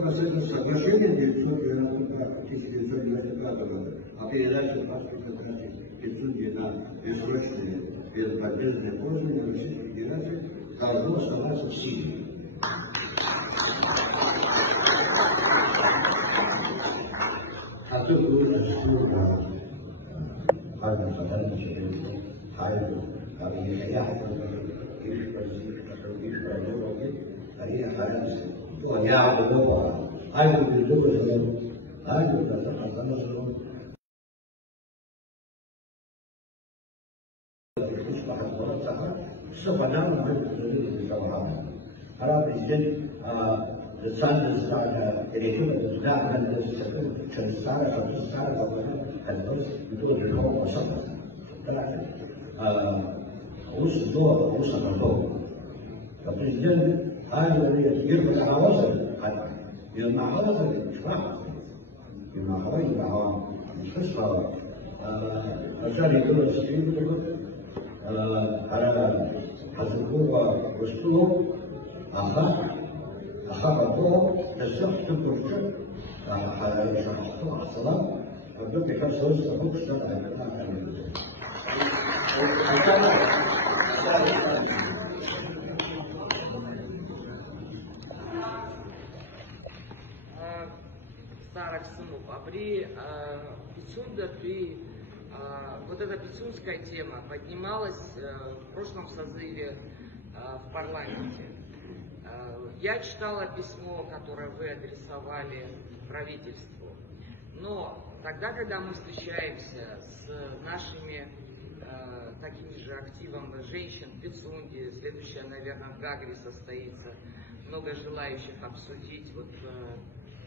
касается соглашения 1995 года о передаче паспорта трассы Пицунги на бессрочное безболезненное пользование Российской Федерации, должно оставаться в силе. А тут было что важно сказать, президент Англии يرفع العواصم المعارضة الإشباع المعارضة العوام القصة رسالة دولة السعيد على حزبوها وسطوه أخاف أبوه الشخص تبرشة شخصوها الصلاة فبدأ كان سويس أبوك اشتغل старых сынов. А при Пицунда, вот эта пицунская тема поднималась в прошлом созыве в парламенте. Я читала письмо, которое вы адресовали правительству. Но тогда, когда мы встречаемся с нашими такими же активом женщин в Пицунде, следующая, наверное, в Гагре состоится, много желающих обсудить вот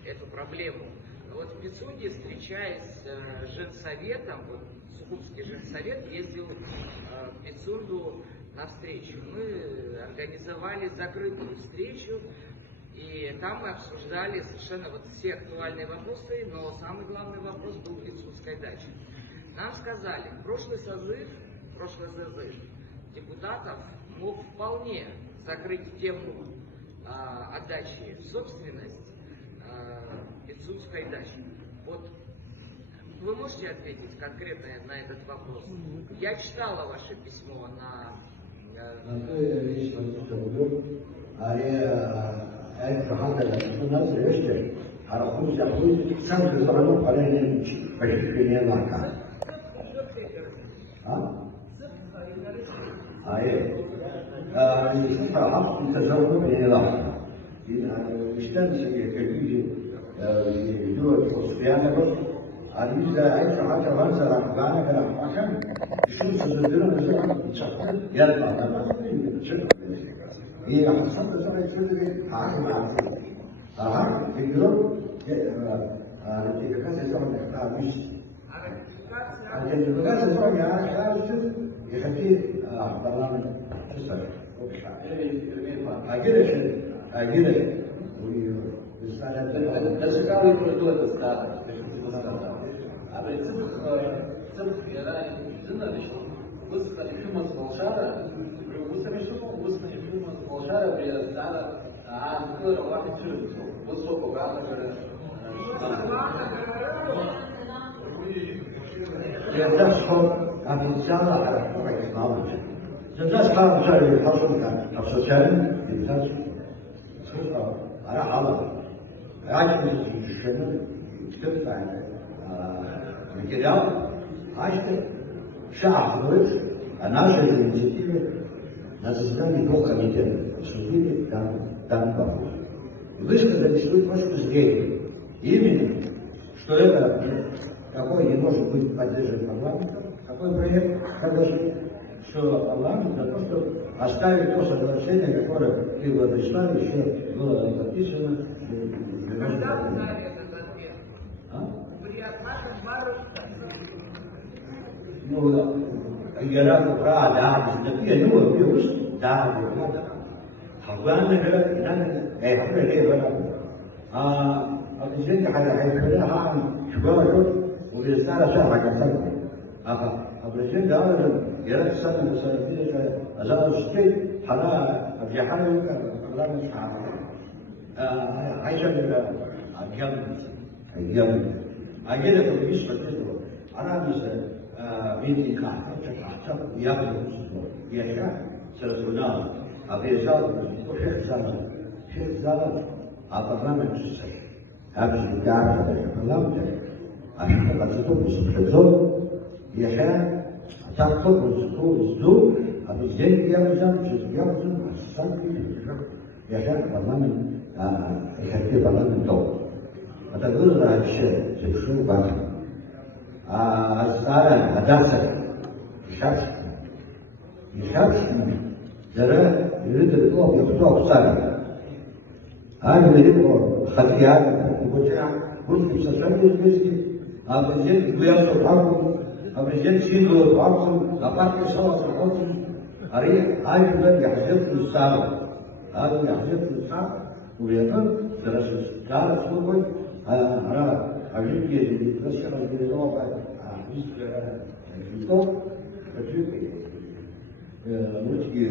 эту проблему. Вот в Пицунде, встречаясь с женсоветом, вот Сухумский женсовет ездил в Пицунду на встречу. Мы организовали закрытую встречу, и там мы обсуждали совершенно вот все актуальные вопросы, но самый главный вопрос был Пицунской дачи. Нам сказали, прошлый созыв депутатов мог вполне закрыть тему отдачи в собственность Пицунской дачи. Вот вы можете ответить конкретно на этот вопрос? Я читала ваше письмо на... нашей инициативе на заседании двух комитетов обсудили данный вопрос. Высказали свою точку зрения. Именно, что это какой не может быть поддержан парламентом, какой проект хороший, что парламент за то, чтобы оставить то соглашение, которое при Владиславе еще было подписано. Когда вы дали этот ответ? При нашем nu era cu prea de ani, de fie nu eu, da, de nada. Hawana era, era, a gente هيخليها عن شوية ورسالة شهر كذا. أبرزين دار يرى السنة بسنتين أزال الشيء حلا في حاله لا مش عايشة أيام أجينا في البيت بتدور أنا بس بيتي كان أكتر يأكل يشاء سرسونا أبي زاد شيخ زاد أبرنا نفسه هذا الدعاء هذا الكلام عشان تقدروا تسمعوا يشاء تأخذ الزور أبي زين يمزن الصدق يشاء برنامج يشاء برنامج دور أتقول هذا الشيء تبشروا بعد أسأل أدرسك يشاف ترى يريد الأوف يخطأ صار هذا يريد خطيئات وبتاع كل تسلم الجسم أبي زين بياخذ حقه أبي زين شيله حقه أبغى يسوي حقه أريد هذا يحذف الصار هذا يحذف الصار ويقول درس درس هو أنا أجيب كذي بس أنا كذي لو بعد الكتاب أجيب وتجي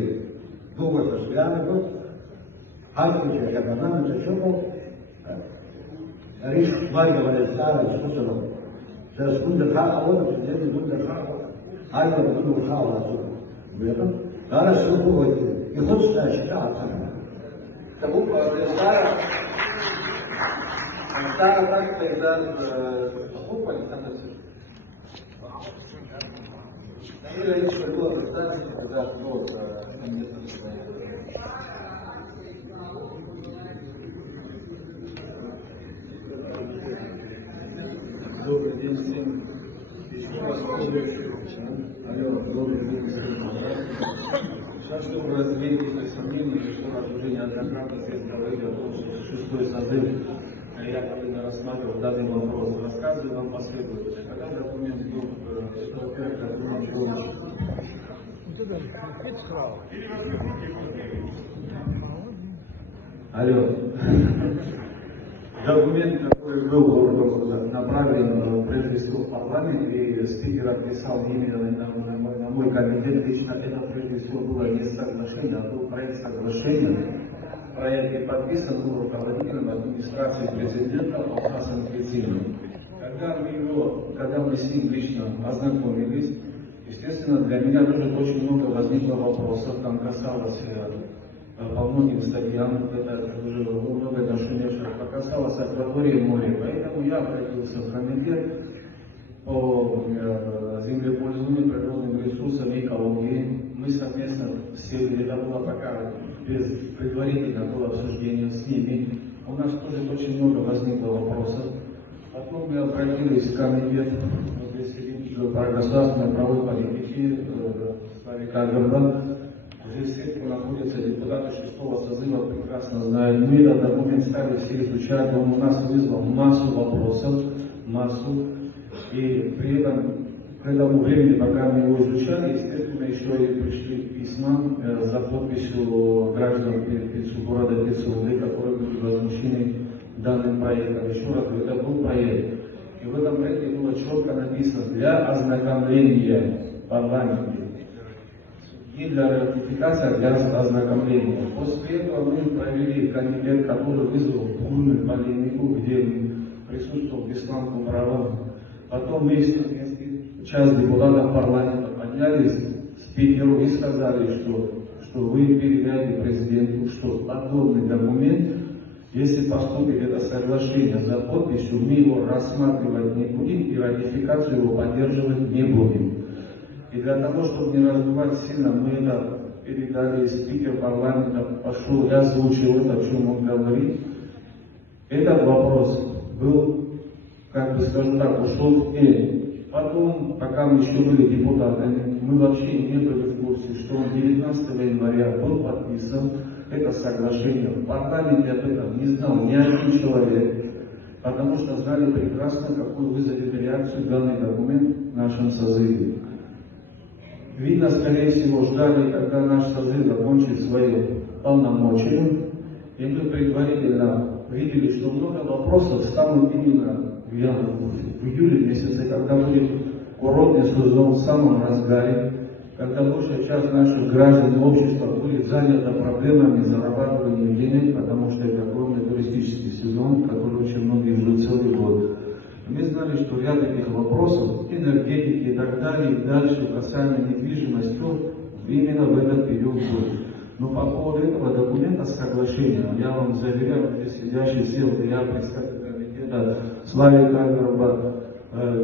جوه الصيانة جوه هذا الشيء كمان تشوفه أريد واجب على الإنسان يشوفه سيكون الخاء أول بس يكون الخاء هذا بيكون الخاء ولا سوء ويقول هذا السوء هو يخص الأشياء تبوك الرسالة تحت إذا حقوق الإنسان إذا يشتغلوا الرسالة إذا حضور Добрый день всем. Еще раз добрый день всем. Сейчас, чтобы развеять эти сомнения, что нас уже неоднократно здесь говорили о том, что шестой созыв якобы рассматривал данный вопрос. Рассказываю вам последовательно. Когда документ был, во-первых, документ был... Алло. Документ, который был направлен прежде всего в парламент, и спикер отписал именно на мой комитет, лично это прежде всего было не соглашение, а был проект соглашения. Проект подписан был руководителем администрации президента Алхасом Кециным. Когда мы с ним лично ознакомились, естественно, для меня тоже очень много возникло вопросов, там касалось по многим статьям, это уже много нашумевших, касалось акватории моря. Поэтому я обратился в комитет по землепользованию природным ресурсам и экологии. Мы совместно сели, это было пока без предварительного было обсуждения с ними. У нас тоже очень много возникло вопросов. Потом мы обратились в комитет по государственной правовой политике Славика Горбана. Здесь сетку находятся депутаты 6-го созыва, прекрасно знают. Мы этот документ стали все изучать, он у нас вызвал массу вопросов, И при этом, к этому времени, пока мы его изучали, естественно, еще и пришли письма за подписью граждан города Пицунды, которые были возмущены данным проектом. Еще раз, это был проект. И в этом проекте было четко написано для ознакомления парламента. И для ратификации, для ознакомления. После этого мы провели комитет, который вызвал бурную полемику, где присутствовал Беслан Кумаров. Потом мы, часть депутатов парламента, поднялись спикеру и сказали, что вы передаете президенту, что подобный документ, если поступит это соглашение за подписью, мы его рассматривать не будем и ратификацию его поддерживать не будем. И для того, чтобы не раздувать сильно, мы это передали, спикер парламента пошел и озвучил это, о чем он говорит. Этот вопрос был, как бы скажем так, ушел в тень. Потом, пока мы еще были депутатами, мы вообще не были в курсе, что 19 января был подписан это соглашение. В парламенте об этом не знал ни один человек, потому что знали прекрасно, какую вызовет реакцию данный документ в нашем созыве. видно, скорее всего, ждали, когда наш созыв закончит свои полномочия, и мы предварительно видели, что много вопросов станут именно в июле месяце, когда будет курортный сезон в самом разгаре, когда большая часть наших граждан общества будет занята проблемами зарабатывания денег, потому что это огромный туристический сезон, который очень многие ждут целый год. Мы знали, что ряд этих вопросов, энергетики и так далее, и дальше касаемо недвижимости, именно в этот период будет. Но по поводу этого документа соглашения, я вам заверяю, здесь сидящий я председатель комитета Славик Аверба,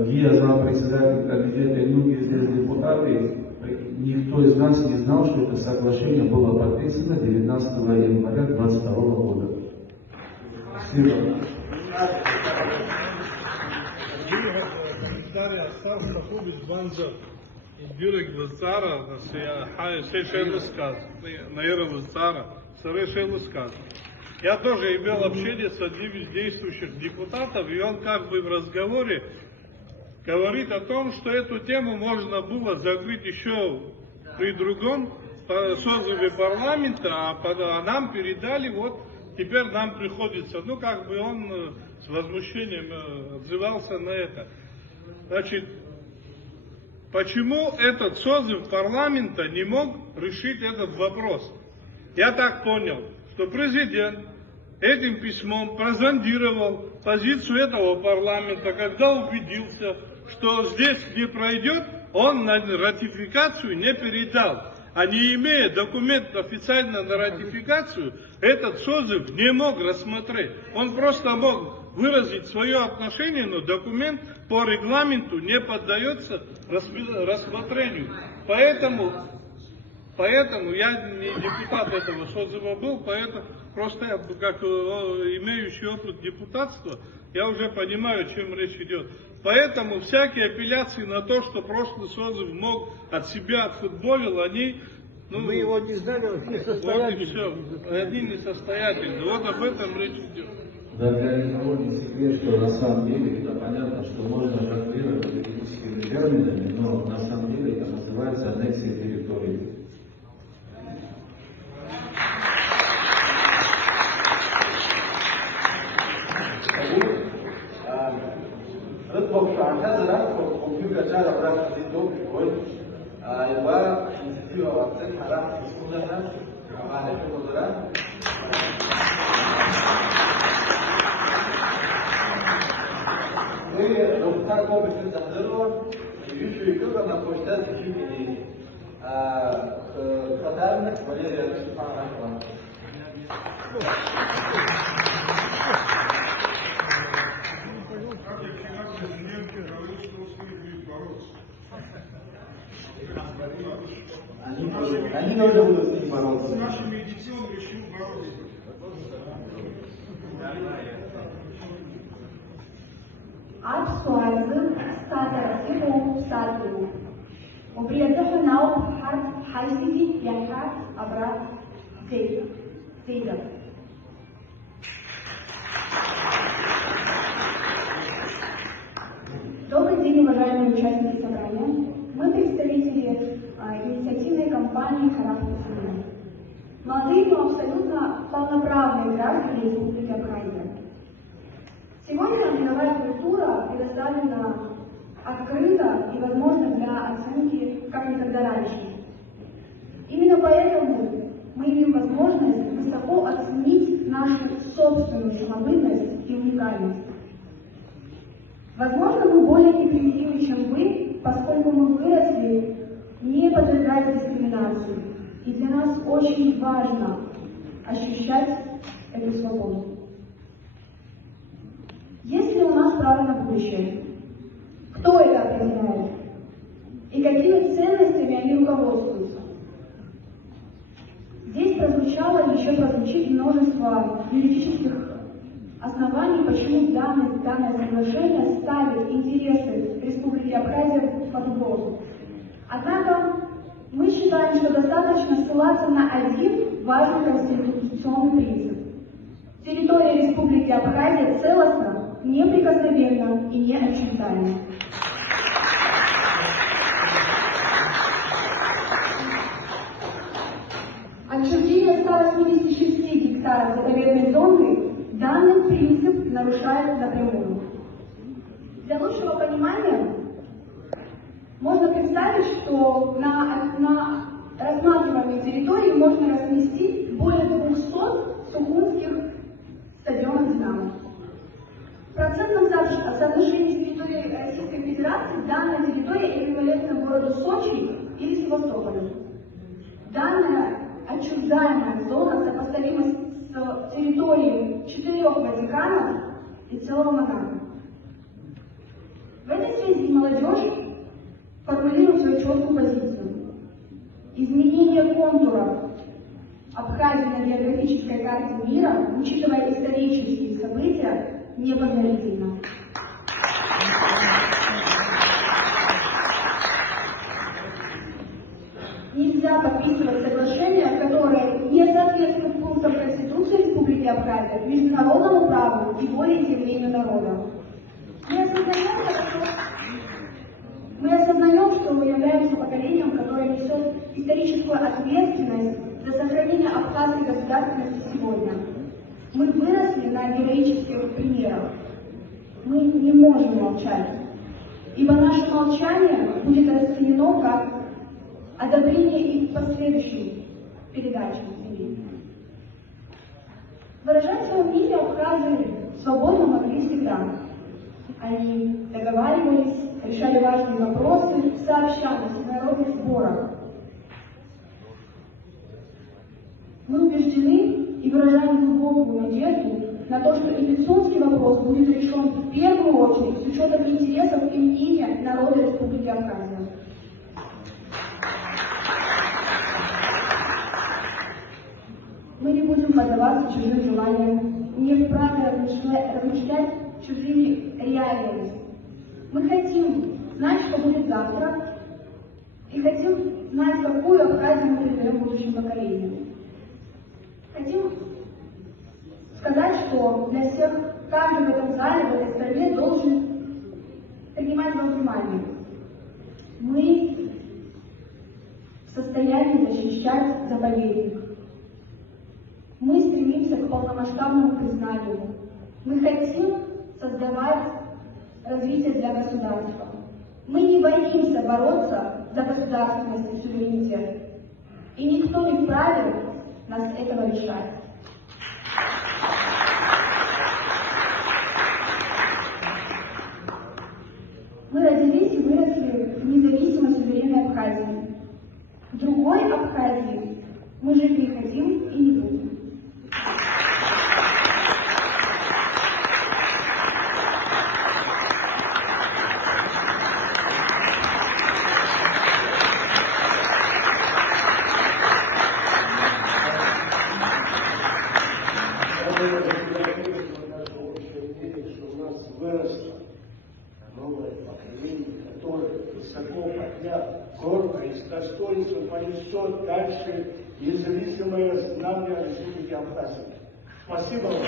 Гия, зампредседатель комитета и многие здесь депутаты, никто из нас не знал, что это соглашение было подписано 19 января 2022 года. Спасибо. Я тоже имел общение с одним из действующих депутатов, и он как бы в разговоре говорит о том, что эту тему можно было закрыть еще при другом созыве парламента, а нам передали, вот теперь нам приходится, ну как бы он с возмущением отзывался на это. Значит, почему этот созыв парламента не мог решить этот вопрос? Я так понял, что президент этим письмом прозондировал позицию этого парламента, когда убедился, что здесь не пройдет, он на ратификацию не передал. А не имея документ официально на ратификацию, этот созыв не мог рассмотреть. Он просто мог выразить свое отношение, но документ по регламенту не поддается рассмотрению. Поэтому я не депутат этого созыва был, поэтому просто я, как имеющий опыт депутатства, я уже понимаю, о чем речь идет. Поэтому всякие апелляции на то, что прошлый созыв мог от себя отфутболил, они... Мы его не знали, он несостоятельный. Вот и все, они несостоятельны. Вот об этом речь идет. Да, для никого не секрет, что на самом деле это понятно, что можно жонглировать политическими терминами, но на самом деле это называется аннексией территории. نطلب اعتذر وكمبيوتر شارع راح تدوم يقول يبقى نسيتي وقتك راح تسكن لها مع الوزراء لو بتاعكم بتحضروا يجوا يكتبوا انا كويتات في فترة ولا سبحان الله Они тоже будут с ним бороться. Наша медицина решила бороться. Abspeisen starter Übung Salto. وبيتحن أو حرف حيثي يحرف أبراد زيدا. Добрый день, уважаемые участники собрания. Мы представители инициативной компании «Характер семьи». Молодые, но абсолютно полноправные граждане Республики Абхазия. Сегодня мировая культура предоставлена открыто и возможно для оценки как никогда раньше. Именно поэтому мы имеем возможность высоко оценить нашу собственную самобытность и уникальность. Возможно, мы более непримиримы, чем вы, поскольку мы выросли, не подвергаясь дискриминации. И для нас очень важно ощущать эту свободу. Есть ли у нас право на будущее? Кто это определяет? И какими ценностями они руководствуются? Здесь прозвучало и еще прозвучит множество юридических оснований, почему данное соглашение ставит интересы Республики Абхазия под угрозу. Однако мы считаем, что достаточно ссылаться на один важный конституционный принцип. Территория Республики Абхазия целостна, неприкосновенна и неотчуждаема. 186 гектаров заповедной зоны данный принцип нарушает напрямую. Для лучшего понимания можно представить, что на рассматриваемой территории можно разместить более 200 сухумских стадионов «Динамо». В процентном соотношении с территорией Российской Федерации данная территория эквивалентна городу Сочи или Севастополю. Данная отчуждаемая зона сопоставима с территорией 4 Ватиканов и целого Монако. В этой связи молодежь формулирует свою четкую позицию. Изменение контура Абхазии на географической карте мира, учитывая исторические события, непозволительно. Нельзя подписывать соглашения, которые не соответствуют пунктам Конституции Республики Абхазия, международному праву и волеизъявлению народа. Мы осознаем, что мы являемся поколением, которое несет историческую ответственность за сохранение абхазской государственности сегодня. Мы выросли на героических примерах. Мы не можем молчать, ибо наше молчание будет расценено как одобрение их последующей передачи в мире. Выражать свое мнение абхазы свободно могли всегда. Они договаривались, решали важные вопросы, сообщались в народных сборах. Мы убеждены и выражаем глубокую надежду на то, что и Пицунский вопрос будет решен в первую очередь с учетом интересов и мнения народа Республики Абхазия. Мы не будем поддаваться чужим желаниям, не вправе размышлять чужими реалиями. Мы хотим знать, что будет завтра, и хотим знать, какую Абхазию мы передаем будущим поколениям. Хотим сказать, что для всех, каждый в этом зале, в этой стране должен принимать во внимание. Мы в состоянии защищать заповедник. Мы стремимся к полномасштабному признанию. Мы хотим создавать развитие для государства. Мы не боимся бороться за государственность и суверенитет. И никто не вправе нас этого лишать. Мы родились и выросли в независимой суверенной Абхазии. В другой Абхазии мы жить не хотим и не будем. Понесет дальше независимое знамя Республики Абхазия. Спасибо вам.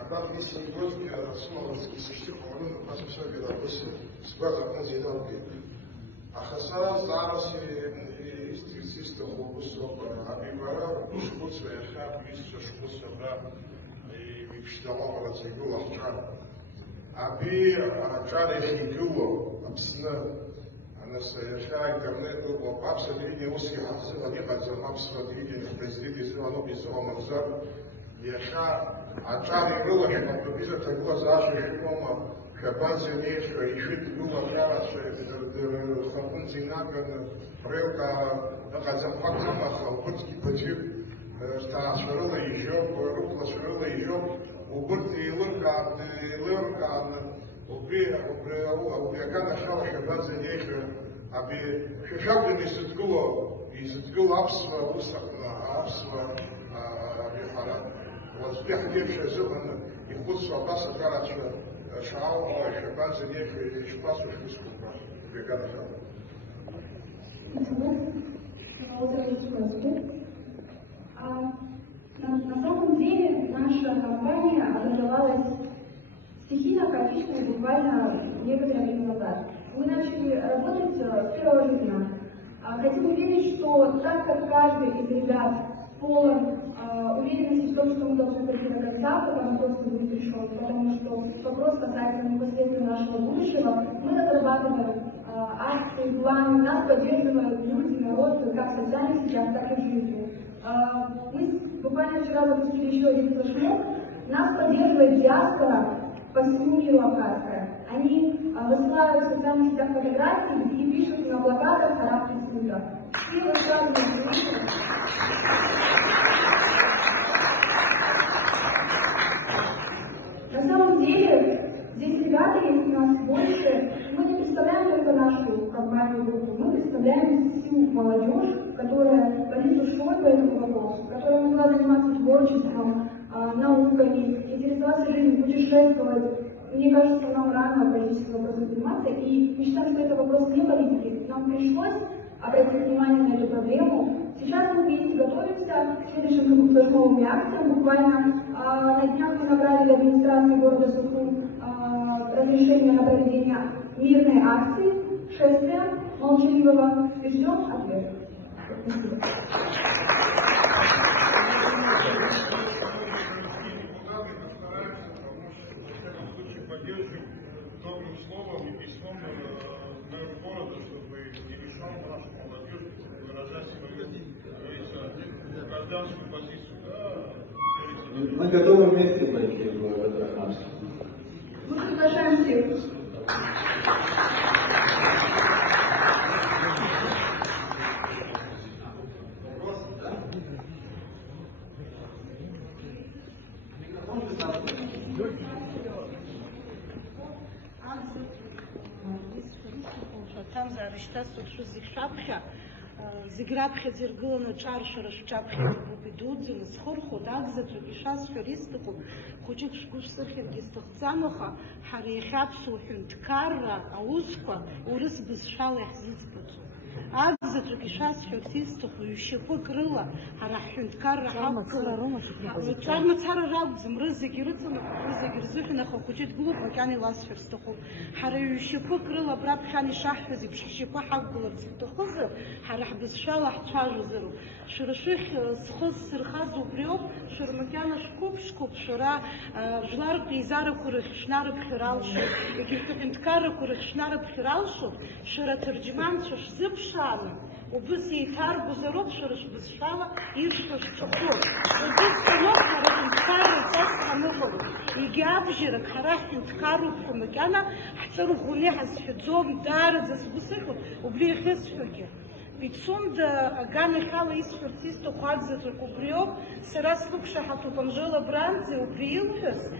Абхаз висит гости, Расуловский сыщик, он нас все говорит, ситуация на зеленке. А Хасарас зараз и истинно хубусов, Абибара, шпуца, Яхаб, Висса, шпуца, да, и Випштама, Рацигула, Хчар. Аби, Хчар, Хигула, Абсна, Анасаяша, интернет, был, абсолютно узкий, абсолютно не абсолютно виден, президент Израиля, Безрова, Мазар, Яша, Ачари было, что победит глаза, что Шабанзе Меша, еще было жара, что Хапунзи Наган, Релка, Казахпаксама, Халпутский Патюк, Шарыла еще, Рукла Шарыла еще, Убурти Лырка, Убегана Шала Шабанзе Меша, Аби Шишабли Изыткула Апсва, Усахна, Апсва, Абихара. Вот успех девшая зелена и вкус свобаса карача шаал, шабан занефи, шпасу швыску, бригада шаал. На самом деле наша компания образовалась стихийно, хаотично и буквально некоторое время назад. Мы начали работать с первого же дня. Хотим верить, что так как каждый из ребят полон уверенности в том, что мы должны пойти до конца, пока вопрос не будет решен, потому что вопрос касается непосредственно нашего будущего, мы разрабатываем акции, планы, нас поддерживают люди, народ, как в социальных сетях, так и в жизни. Мы буквально вчера запустили еще один флешмоб, нас поддерживает диаспора по всему миру абхазская. Они высылают в социальных сетях фотографии и пишут на плакатах «Характер Суда». Все высказывают. На самом деле, здесь ребята есть у нас больше. Мы не представляем только нашу компанию группу, мы представляем всю молодежь, которая болит душой по этому вопросу, которая могла заниматься творчеством, наукой, интересоваться жизнью, путешествовать. Мне кажется, нам рано политическим вопросом заниматься, и мы считаем, что это вопрос не политики. Нам пришлось обратить внимание на эту проблему. Сейчас мы вместе готовимся к следующим флешмобным акциям. Буквально на днях мы направили администрации города Сухум разрешение на проведение мирной акции, шествия молчаливого, и ждем ответ. Спасибо. Добрым словом и письмом мэру города, чтобы не мешал нашу молодежь выражать свою гражданскую позицию. Да, мы готовы вместе пойти в Архангельск. Мы приглашаем всех. Там за арештацию зигшапха, зиграбха зиргылана чаршара шчапха бубидудзин схорху дагза трубишас феристуху хочет шкуш сырхен гистахцамаха харихапсу хюнткарра аузква урыс бысшал яхзицпацу. Агза трубишас феристуху ющепу крыла харахюнткарра хапкыла. Чарма цара рабзм рызыги рыцам рызыги рзыхнаха хочет глупо кяни лас феристуху. Хара ющепу крыла брабхани шахфази бшищепу хапкыла бзихтухузы харах бысшал ахчажузыру. Шырыших схоз сырхаз упрёк шырмакяна шкуп шыра жлар пейзара курых шнары пхиралшу икихтухинткара курых шнары пхиралшу шыра тырджиман шыш зыпшаны убыс ейтар бузырок шырыш бысшала иршыш чухур убыс станок харахинткара тасхануху игиабжирак харахинткару пхумакяна хцару хуне хазфидзом дара засбусыху ублихес фюги Пицунд аганы хала исфертисто хадзе трукубриок, сарас лукшахату панжела бранзе уприилфес,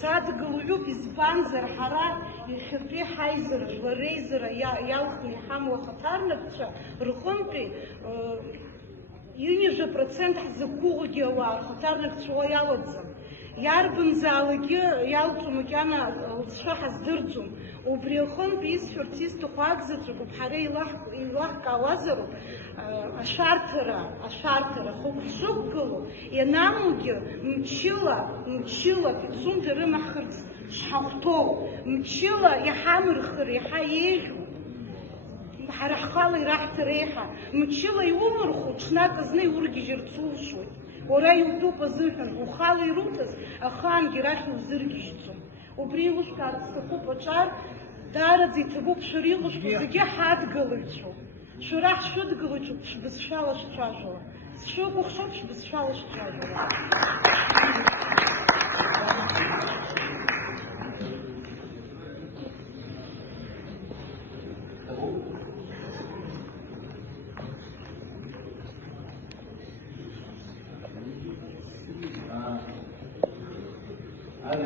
сад галуюк из банзер хара и херпи хайзер жварейзера ялхни хамла хатарнакча рухонки юни же процент закугугела хатарнакча ялодзам. Ярбын залыгы ялту мукяна лцшахаз дырдзум. Убрихон бис фертисту хагзатру бхаре илах калазару ашартера хукшукгылу янамуги мчила пицунды рымахырц шхахтоу мчила яхамырхыр яхаежу хараххалы рахтреха мчила иумырху чнакызны ургижерцулшуй Ора иутупа зыхан, ухала и рутас, ахан герахи узыргищцу. Убрилушка арцтаху почар, дарадзи тагуп ширилушку, зиге хадгалычу. Шурах шудгалычу, шбысшала шчажила. Шуку хшоп, шбысшала шчажила.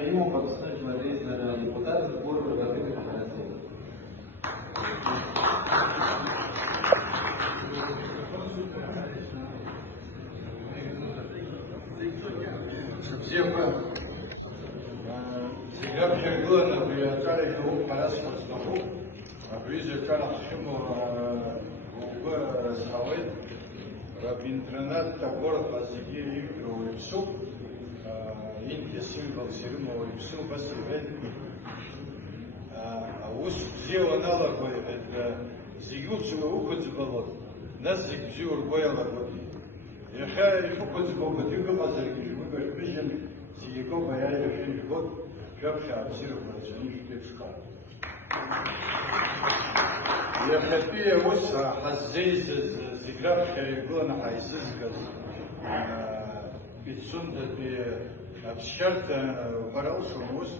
Ему подписать смотреть на депутаты сбора закрытых маханаций. Всем сега бжергылана приятели, кто парас подставу, а призе кара химу Схавет, Рабинтранат, Тагор, Хазиги, Виктору Липсу, Инки символ Сирумова Липсу, Басурвет. Ус взял аналогой, это Зигучего уход заболот, нас Зигбзю Урбояла Годи. Яха уход заболот, Юга Мазарки, Жуга Жбижен, Зиго Баяя Жинжгот, Жабша Абсиров, Жинжготешка. Я хотел ус Хаззейз Зиграв Шаригона Хайзизгаз, Питсунда Абшарта Бараусу ус,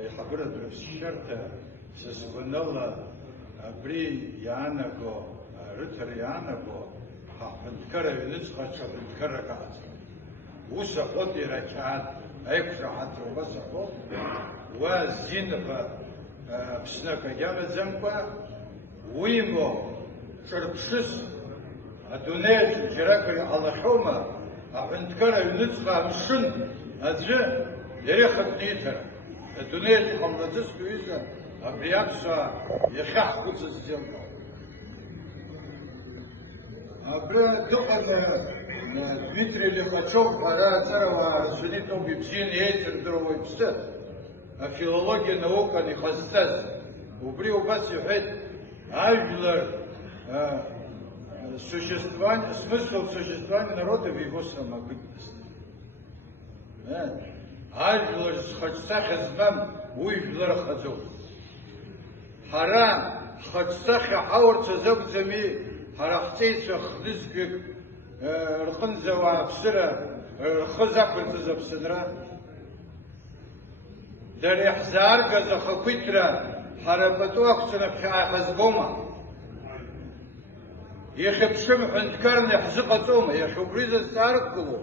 يحضر الشرطة سسبنالله بري يعناكو رتر يعناكو حنتكرر نسخة حنتكرر كعاد وسا خطي ركعات أيكش حتى وبس خط وزينفة بسناكا جامع زنقا ويمو شربشس أدونيش جراكري على حومة حنتكرر نسخة مشن أدري يريخت نيتر الدنيا اللي قمدتس كويسة أبريابسا يخاح كوتس الزيوكا أبريا دقل دميتري اللي خاتشوف هذا ترى سنيتو بيبسين يتر دروا يبسط الفيلولوجيا نаука не хастас убрил бас يحيط عجلر существование смысл существования народа в его самобытности. Ажлар схачсах азмам уйжлар хазу. Харам хачсах хаур цазок зами харахтейса хлизгик рхнзава абсира рхзапр цазапсинра. Дар ихзар газа хаквитра харапату акцина пхаа хазгома. يخبشم عند كارن يحزقتهم يشوبريز السارق كلو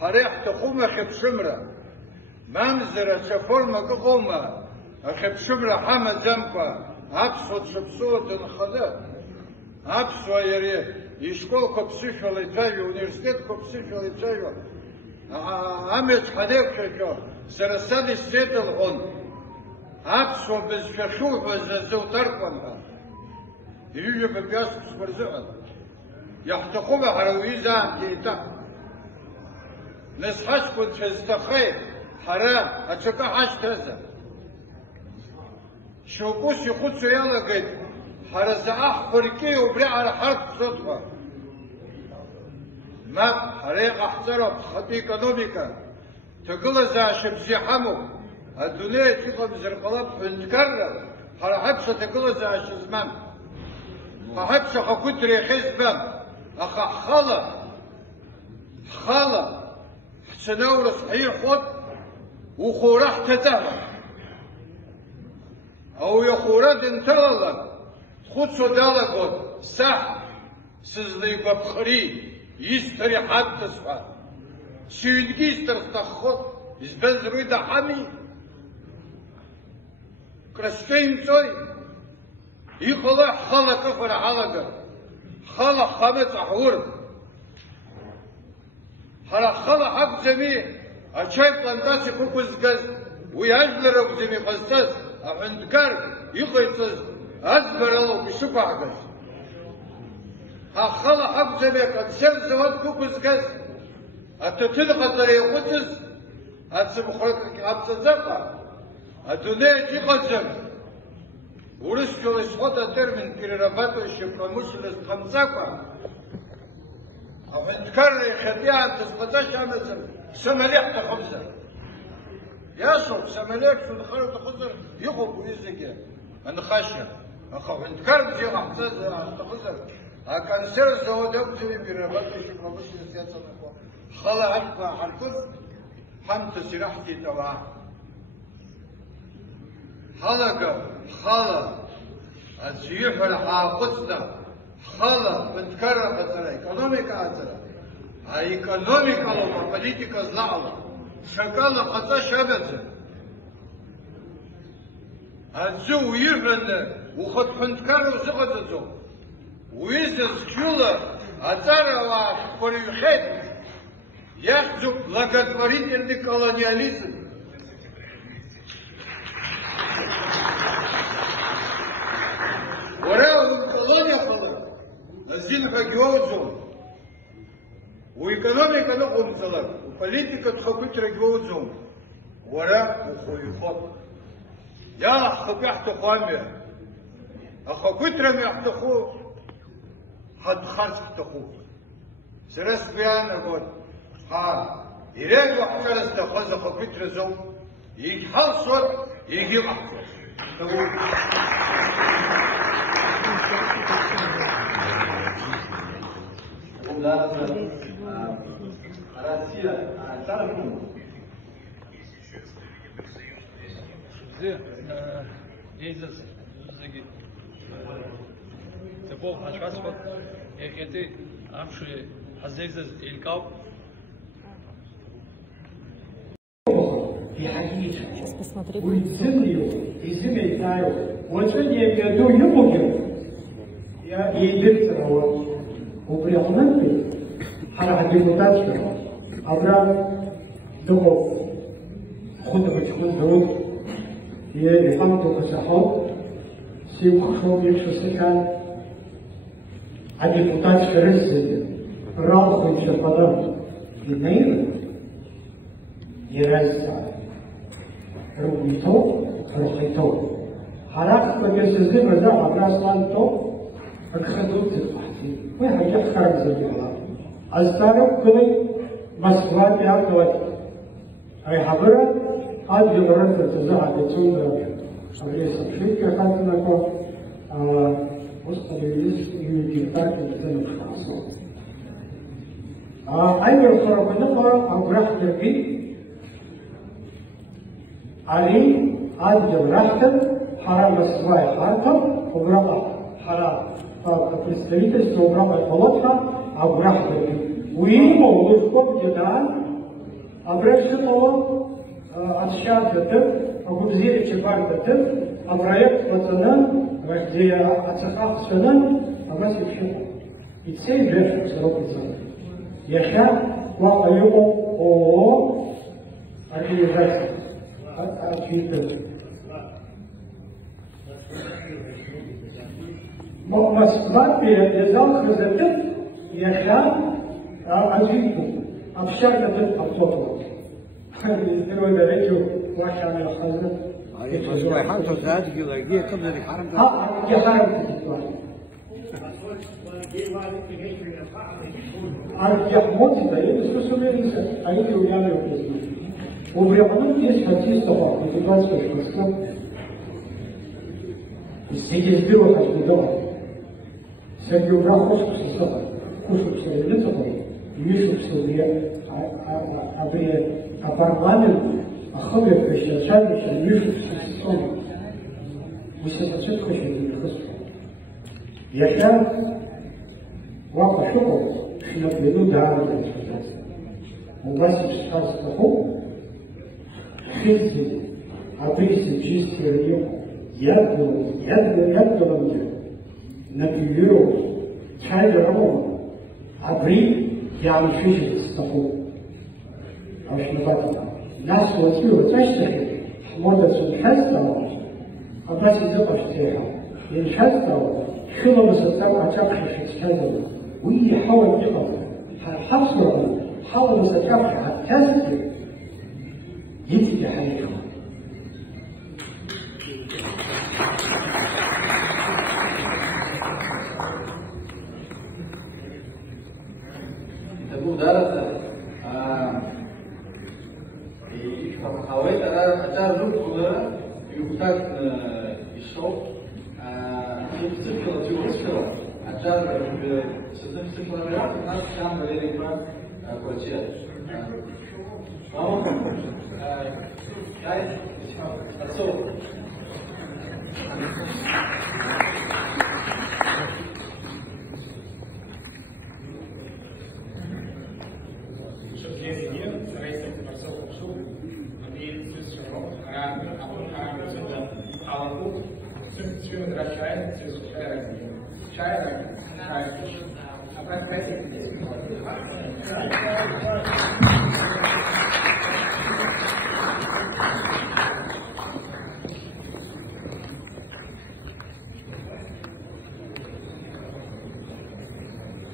حريح تقوم يخبشمرا مامزرا شفورما كقوما يخبشمرا حما زنقا أبسوت شبسوت انخذا أبسو يري يشكول كبسيشو ليتايو ونيرسيتيت كبسيشو ليتايو أميت حديك شكو سرسالي ستيت الغن أبسو بزفشوح وزنزو ترقنها يجي ببياس بسبرزقن يحتقوم حرويزا كيتا نسحش كنت شزتخي حرام أتشكا حاش تزا شوكوس يخدسو يالا قيد حرزا أحفركي وبري على حرف صدفة ما حريق احترف خطي ايكونوميكا تقلزا شبزي حمو الدنيا تقل بزرقلاب انتكرر حرحبسة تقلزا شزمان حبسة خكتري خزبان أخا خلا حسناور صحيح خد وخورح تتهل أو يخورد انترلا خد صدالة قد صح سزلي ببخري يستري حد تصفى سيدكي يسترستخد يزبن زرويدا حمي كرسكين صوي يخلع خلا كفر حلقة خلا خمس أحور خلا حق زمي أشايف لنداسي كوكوز جز ويهجل رب زمي قصص عندكار يقيصز أزبر الله بشبع جز خلا حق زمي قد سير زواد كوكوز جز أتتلقى زري قصص أتسبخرك أبتزقى الدنيا تقزم ورسكو исхода термин, перерабатывающий промышленность хамзака, а в инткарре хатиан тасбаташ амесам самолех тахамза. Ясу самолех шунхару тахамза юху буизеге анхаша. Аха в инткар где хамза тахамза. А консерв заводок где перерабатывающий промышленность ясанако. Хала ашба харкуз хамта сирахти тава. خلا الزيوح الحافظة خلا بتكرر بسرعة إيكونوميكا أسرع إيكونوميكا لو بوليتيكا زلعة شكالة خطا شبزة الزو يفن وخد حنتكرر وزغة زو ويزا سكولة أتارا وفريخيت يخزو благотворительный колониализм. وراء الكولونيا خلا Один регион, у экономика на умцалак, у политика тхакут регион, вора ухуйхот. Я хапяхту хами, а хакут рамяхтуху, хадхархтуху. Срас бьяна год, إيراد وحنا نستخدم خطوط رزق يحصل يجي أحسن. في حقيقة والزمريو الزمري تاعو وصل يجدو يبغي يا يدرس هو وبريغمنت على ديبوتاتشو أبرا دوغو خدمة خدمة هي فهمتو كسحو سيو خشوم يكشو سكان ديبوتاتشو رسل راض من شفادر الميل يرزع روبيتو روحيتو حراك بجسد بدأ عبراسلانتو أكخدوت الحسين وين هيك خارج زبيلا أستارب كلي مسوات يا توت أي حبرة هذه مرة تزعل بتشون أبي سبشيك كاتنا كو مستقبليش يمكن تاك الزمن خاصة أي الخراب نقرأ أو راح تبي علي عاد راحتم حرام الصباح حركم وبرقع حرام فبرستريتش وبرقع طلبها أو راحتم ويمو ويخطب جدان أبرش طلب أشياء جدًا أقول زي الشباب جدًا أبرايك مثلاً زي أتسقط سنة أبرش الشباب يتسيب جرش سلوك الزمن يشاء وقيوم أو أكيد جرس مسؤولات بيزال خزتت يخان عزيزو أبشرت الأطفال يقولون بريجو واشان الخزت أيوة حتى زاد جلاجية قبل الحرم جهارم الجحموت ده يدرسوا سوريا أيه ويانا يدرسوا وبيعملون يشهد في الصباح في الناس في الإسلام يستجدوا حتى الدواء سجلوا راحوش في الصباح كوشوا بسوريا للصباح يشوا بسوريا أبي أبرمان أخبر في الشاشات عشان يشوا في الصباح وسيصدق شيء الخصم يشاء واقع شغل في مبلغ دعوة الإسلام وبس بشخص تقوم خلصي عبيس جيس اليوم يبدو نبيو تشايد رمون عبري يعني فيش تستقو أو شنبات ناس وسيلة تشتغل حمودة سنحسة أباس يزبط فيها ينحسة شنو مسلسل أتابع في الشهادة ويحاول يقف حصر حاول مسلسل حتى يجي حياتهم تقول درس حاولت أنا أتعرف كلها يحتاج الشوق يمسكها تيوسكها أتعرف ستمسكها بالعكس الناس كان غير يفهم كوتشيات guys, so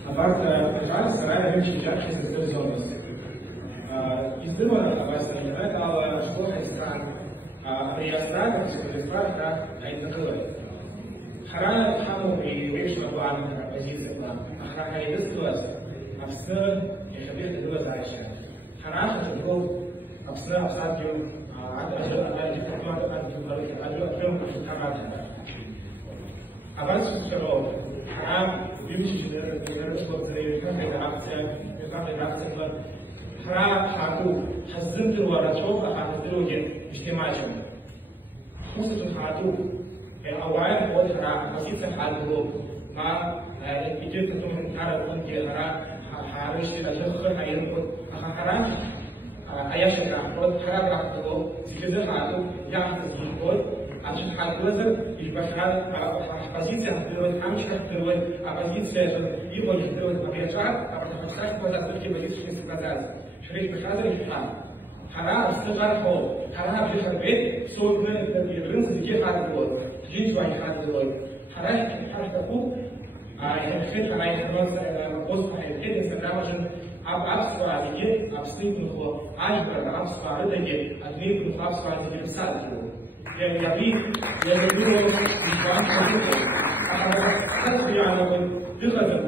Aber gerade leider wünsche ich abschließend besonders. Ich думаю, was это але что Христиан, я ставлю себе факта, а это говорит. Харана хаму и вечно план позиция план. Харана и дискус, абсурд и хабир дискус дальше. Харана это был абсурд абсурдию, ada второго. Харам бивший Хра хаду хаззин ورشوف حاضر اجتماعي خصوصا حاضر أوائل هو خرا بسيط حاضر ما يجي تكون تعرف أنت خرا حارش الأشخاص هينقل خرا أيش خرا خرا راحته سكذا حاضر يعرف يقول عشان حاضر لازم يبقى خرا بسيط حاضر أمش حاضر بسيط يقول حاضر ما بيشعر أبغى تفسر كذا تركي بسيط في كذا شريك بهذا الحال حرام استغفار هو حرام في البيت صوتنا يرنس كيف هذا الوضع جيش واحد هذا الوضع حرام تقول يخفف على الناس قصة هيك استخدامه أبصر عليه أبصير هو عجبر أبصر عليه أدري إنه أبصر عليه مثال يبي يقولون إنسان كذا يعني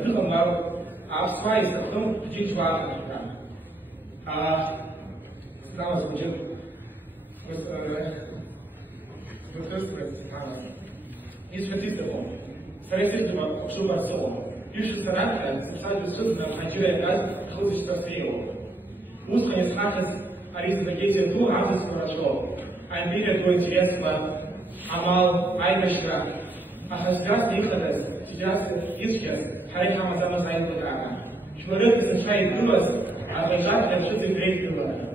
دخل ما أبصر يستخدم جيش واحد Справа звучит не схватиться он. Строительство чтобы отцом. Пишет старатель, социальный суд на Хайджире газ, хлопец Тасфеева. Узко не схватит Ариса Загетия ту, август хорошо. А империя твой интересно, Амал, Айдашка. А сейчас выходец, сейчас исчез, Харик Хамазама Сайд Лукрана. Человек совершает вывоз, а бежать для чувства греет было.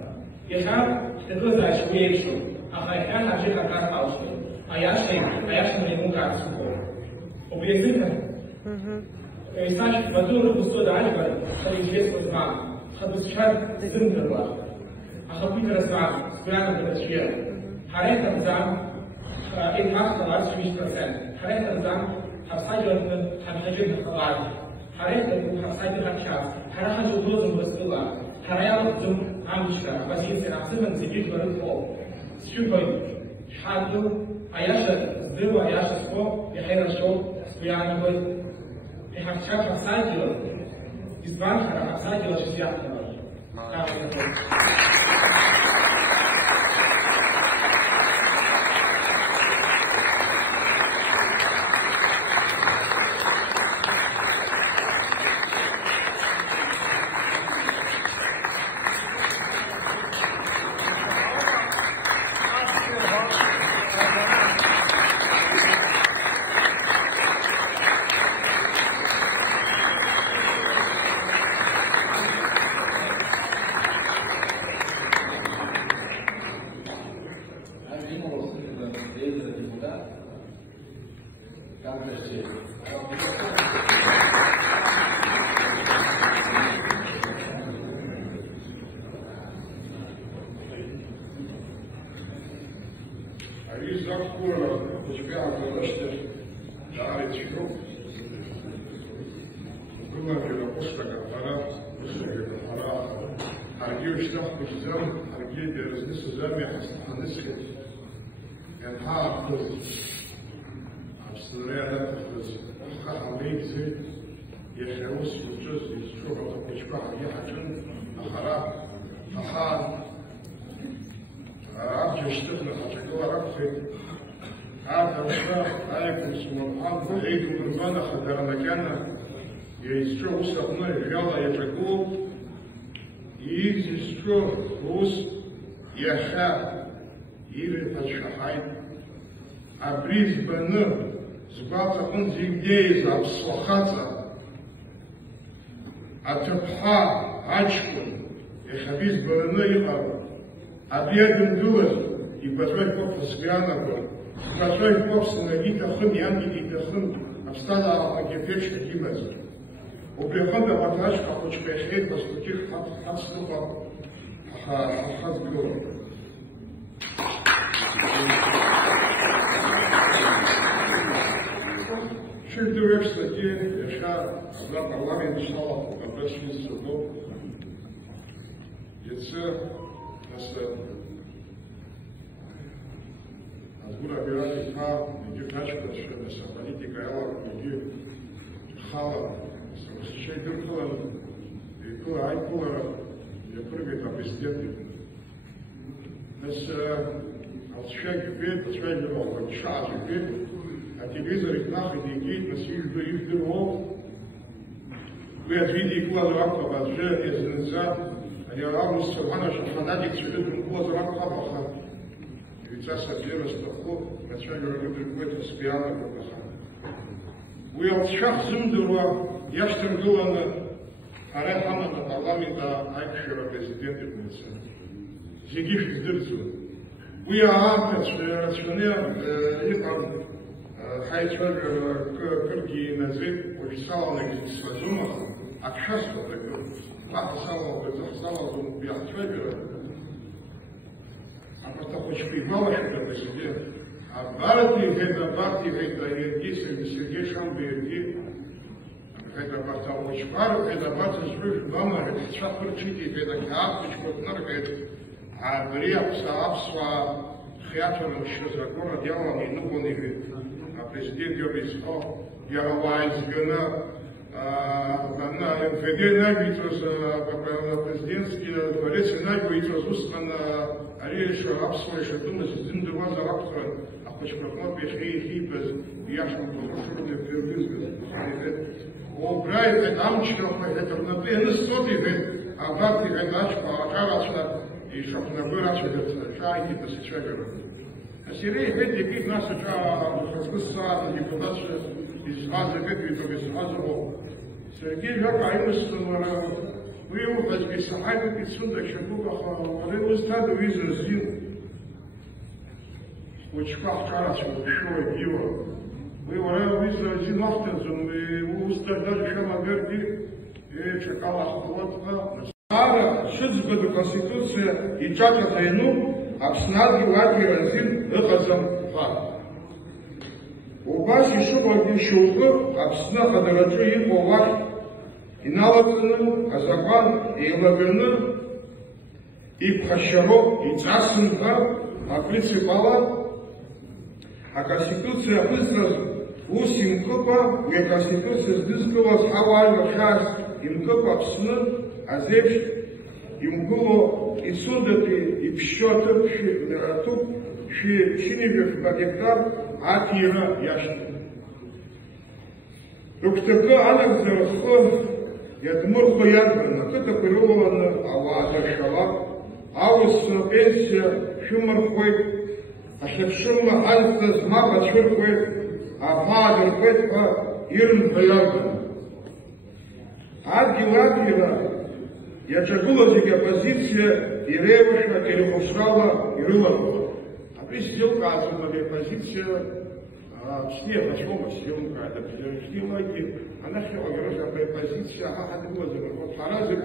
Ехав, ты знаешь, что я ищу, а хайхан нажи как палочку. А я шли ему как суку. Объяснительно? И значит, в одну руку сюда альбар, что известно вам, чтобы сейчас зым была. А хапик развал, спрятал до чья. Харек зам, и так стало 70%. Харек зам, хапсадил хапсадил халат. Харек хапсадил хапчас. Харахаджу глазом рассыла. Хараял зум амчка, позиция на всем сидит в рыхло. Щупай, шаду, аяша сдыл, аяша ско, и хорошо, спрятал. И хапчак хапсадил, из банка хапсадил 60 килограмм. Абризбаны згәаҵаҟын зегь деиз аԥслахаҵа аҭыԥҳа аҷкәын иахьабизбараны иҟам абиадымгылаз ибаҵәа иқәыԥ сгәианагон ибаҵәа иқәыԥсны иҭахым иангьы иҭахым аԥсҭазаалақәагьы аԥеиԥшгьы имаӡам. Убри аҟынтә абарҭ ашҟа ахәыҷқәа иахьеиқәаз хәыҷык ҳацныҟәа ҳахазгылон. Шильдовек статьи, яша, одна парламент шала, обращен судом, яце, наса, азбура бирали ха, иди качка, что наса политика, яла, иди хала, сочай дыркала, и кула айкула, я прыгает президент. Наса, алчай гибет, алчай гибет, алчай гибет, а телевизор их нахуй не geht, на свежду их дырвол. Вы отвели кладу аква, баджи, эзнеза, а я равнусь савана, что фанатик цветет он кладу аква, баха. Вица садзира стахло, начали рыбриквет спиана, баха. Вы алчах зумдырва, я штыргылана, арехана на парламента, айкшира президенты бнеца. Зигиш издырцу. Вы аампец, рационер, ипам, хайчвар кырги назив урисала на гисвазумах, а часто такой пахасала зум биахчвар, а просто хочешь прибавить это себе, а барати это Сергей Сергей Шамберги, это портал Очвар, это бата жив дома, это чапурчики, это капочку, наркет, а бриапса апсва хиатором еще закона делала и ну он играет. Президент говорит, что я говорю, на МВД Витрус, президентский дворец Витрус устно Ариша Апсвайша думает, что дым два за Апсвай, а хоть как хипес, яшку пошурный впервые. О, брайт, это амчка, это на две соты, а бабки гадачка, а карачка, и чтоб на вырачка, шайки, то сейчас говорю. Сирей ведь бит нас расписали депутат из Газа, Петритов из Газово. Сергей Жакаимович, вы его возьмите, самайку пиццунда, Чергубаха, вы устали визу Учкав Карачева, Шой, Дио. Вы его визу зин автозум, вы устали даже Шамаверди, и Чекала Ахтуатка. Ара, Шицбеду Конституция и Чача Тайну, Абснаги Лаки Разин Эхазам Ха. У вас еще Владимир Абсна Хадараджу и Повар, и Налатану, Казакан, и Лагану, и Пхашаро, и Цасунха, а принципала, а Конституция быстро усим копа, и Конституция сдыскала с Хавай Вахас, им копа Абсна, а здесь им было и судаты, и пщеты, шинибев по гектар, а тира яшки. Руктака анак зарахо, я думал, что я кто-то пырывала Аллаха Шала, аус пенсия, шумархой, а шевшума альста змака чурхой, а падер петка ирн хаярдан. Адгилакира, я чагулазик оппозиция, и Ревуша, и Ревушрава, и Рылова. А при сделка отсюда оппозиция, снег, а чего мы съемка, это снимайте, она сняла, говорит, оппозиция, а отгулазик, вот харазы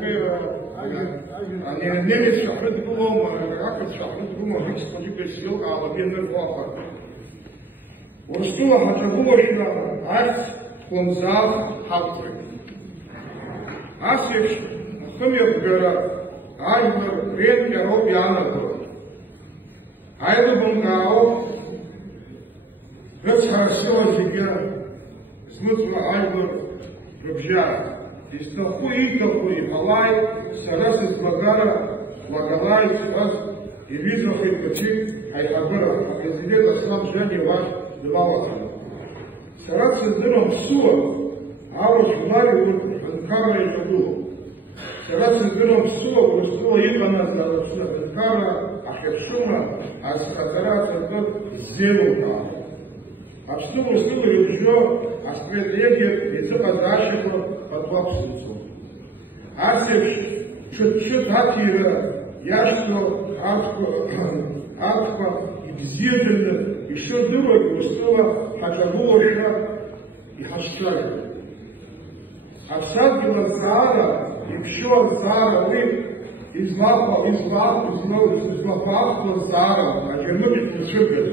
они немец шахрет гулом, ракет шахрет гулом, господи, при сделка, а лабенер вафа. Урстула хачагулашна, ась, конзав, хавтрик. Асиш, хумев гора, айвер, рен, яроб, янагор. Айвер бунгао, вец харасила зига, смысла айвер, рубжа. Истахуи, халай, сарас из Багара, Лагалай, Сивас, и Визрах и Качик, Айхабара, а президент Аслам Жани ваш давала. Сарас из Дыром Суа, Ауш Влари, Анкара и Жаду. Сарас из Дыром Суа, Русуа Ибана, Анкара, Ахершума, Асхатара, Садот, Зелука. Абсту Русуа Юджо, Аспредлегер, и Западашико, под лапсицу. Асев, чуть-чуть хатира, яшко, атка, и бзедельно, еще дырок устала, хачагулоша и хашчари. Абсадгила Зара, и пшо Зара, вы из лапа Зара, а чернобиль не шибет.